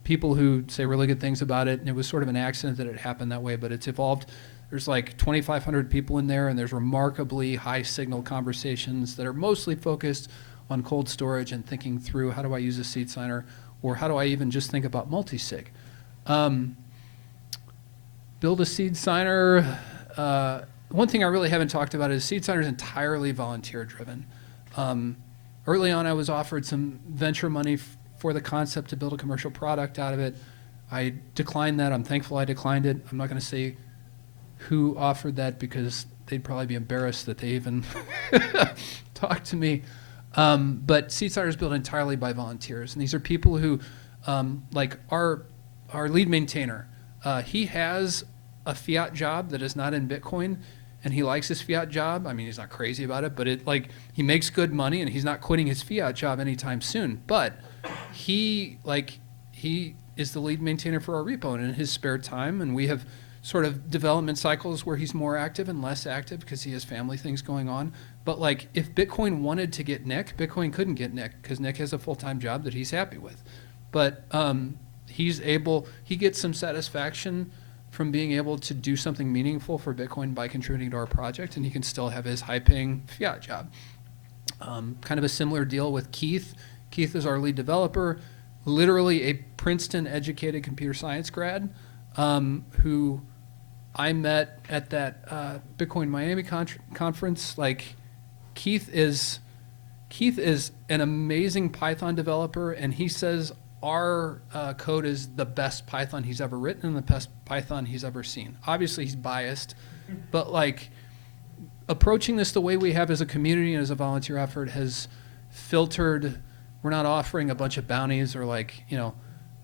people who say really good things about it, and it was sort of an accident that it happened that way, but it's evolved. There's like 2,500 people in there, and there's remarkably high signal conversations that are mostly focused on cold storage and thinking through, how do I use a seed signer, or how do I even just think about multisig? Build a seed signer. One thing I really haven't talked about is seed signer is entirely volunteer driven. Early on, I was offered some venture money for the concept to build a commercial product out of it. I declined that. I'm thankful I declined it. I'm not going to say who offered that because they'd probably be embarrassed that they even talked to me. But seed signer is built entirely by volunteers, and these are people who, like our lead maintainer, he has a fiat job that is not in Bitcoin, and he likes his fiat job. I mean, he's not crazy about it, but he makes good money, and he's not quitting his fiat job anytime soon. But he is the lead maintainer for our repo, and in his spare time, and we have sort of development cycles where he's more active and less active because he has family things going on. But like, if Bitcoin wanted to get Nick, Bitcoin couldn't get Nick because Nick has a full-time job that he's happy with. But he gets some satisfaction from being able to do something meaningful for Bitcoin by contributing to our project, and he can still have his high-paying fiat job. Kind of a similar deal with Keith. Keith is our lead developer, literally a Princeton-educated computer science grad, who I met at that Bitcoin Miami conference. Like, Keith is an amazing Python developer, and he says our code is the best Python he's ever written and the best Python he's ever seen. Obviously, he's biased, but like, approaching this the way we have as a community and as a volunteer effort has filtered. We're not offering a bunch of bounties or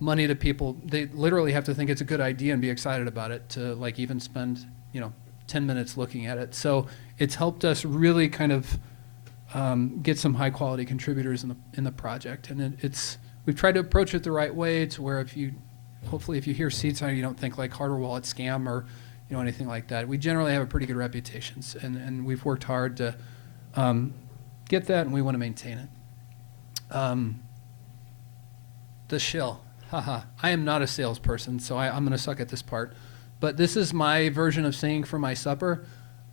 money to people. They literally have to think it's a good idea and be excited about it to even spend 10 minutes looking at it. So it's helped us really kind of get some high quality contributors in the project, and we've tried to approach it the right way to where hopefully if you hear Seed Signer, you don't think like hardware wallet scam or anything like that. We generally have a pretty good reputation, and we've worked hard to get that, and we want to maintain it. The shill. Haha. I am not a salesperson, so I'm going to suck at this part. But this is my version of saying for my supper.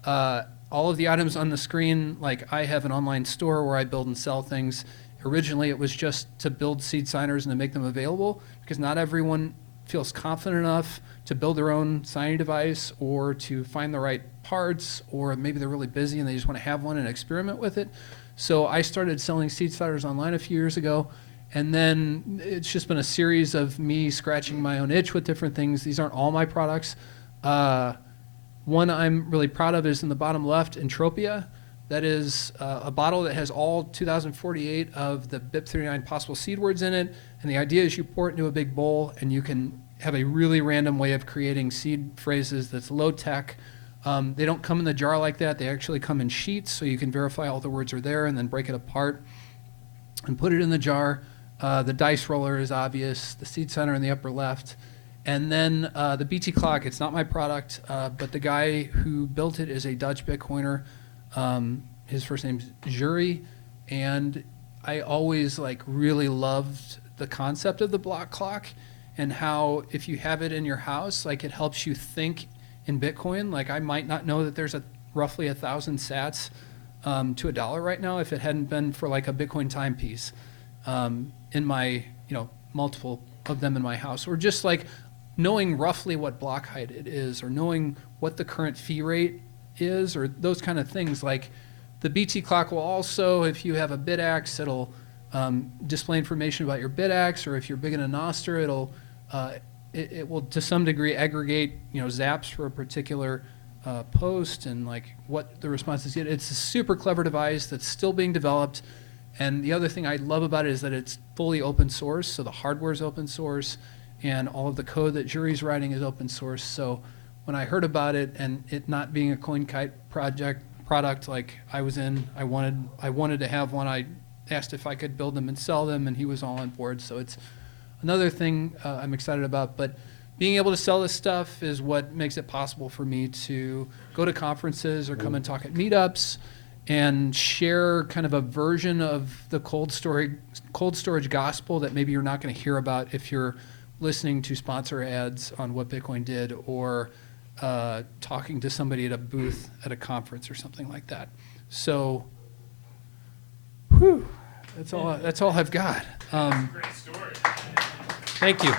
All of the items on the screen, like, I have an online store where I build and sell things. Originally, it was just to build seed signers and to make them available, because not everyone feels confident enough to build their own signing device or to find the right parts, or maybe they're really busy and they just want to have one and experiment with it. So I started selling seed signers online a few years ago. And then it's just been a series of me scratching my own itch with different things. These aren't all my products. One I'm really proud of is in the bottom left, Entropia. That is a bottle that has all 2048 of the BIP39 possible seed words in it. And the idea is you pour it into a big bowl, and you can have a really random way of creating seed phrases that's low tech. They don't come in the jar like that. They actually come in sheets, so you can verify all the words are there and then break it apart and put it in the jar. The dice roller is obvious, the seed center in the upper left. And then the BT clock, it's not my product, but the guy who built it is a Dutch Bitcoiner. His first name's Jury, and I always really loved the concept of the block clock and how if you have it in your house, it helps you think in Bitcoin. I might not know that there's roughly 1,000 sats to $1 right now if it hadn't been for a Bitcoin timepiece. In my, multiple of them in my house, or just knowing roughly what block height it is, or knowing what the current fee rate is, or those kind of things. The BT clock will also, if you have a BitAx, it'll display information about your BitAx, or if you're big in a Nostr, it will to some degree aggregate, zaps for a particular post and what the responses get. It's a super clever device that's still being developed. And the other thing I love about it is that it's fully open source, so the hardware is open source, and all of the code that Jury's writing is open source. So when I heard about it, and it not being a CoinKite product I was in, I wanted to have one. I asked if I could build them and sell them, and he was all on board. So it's another thing I'm excited about. But being able to sell this stuff is what makes it possible for me to go to conferences or come and talk at meetups and share kind of a version of the cold storage gospel that maybe you're not going to hear about if you're listening to sponsor ads on What Bitcoin Did, or talking to somebody at a booth at a conference or something like that. So, that's all I've got. Great story. Thank you.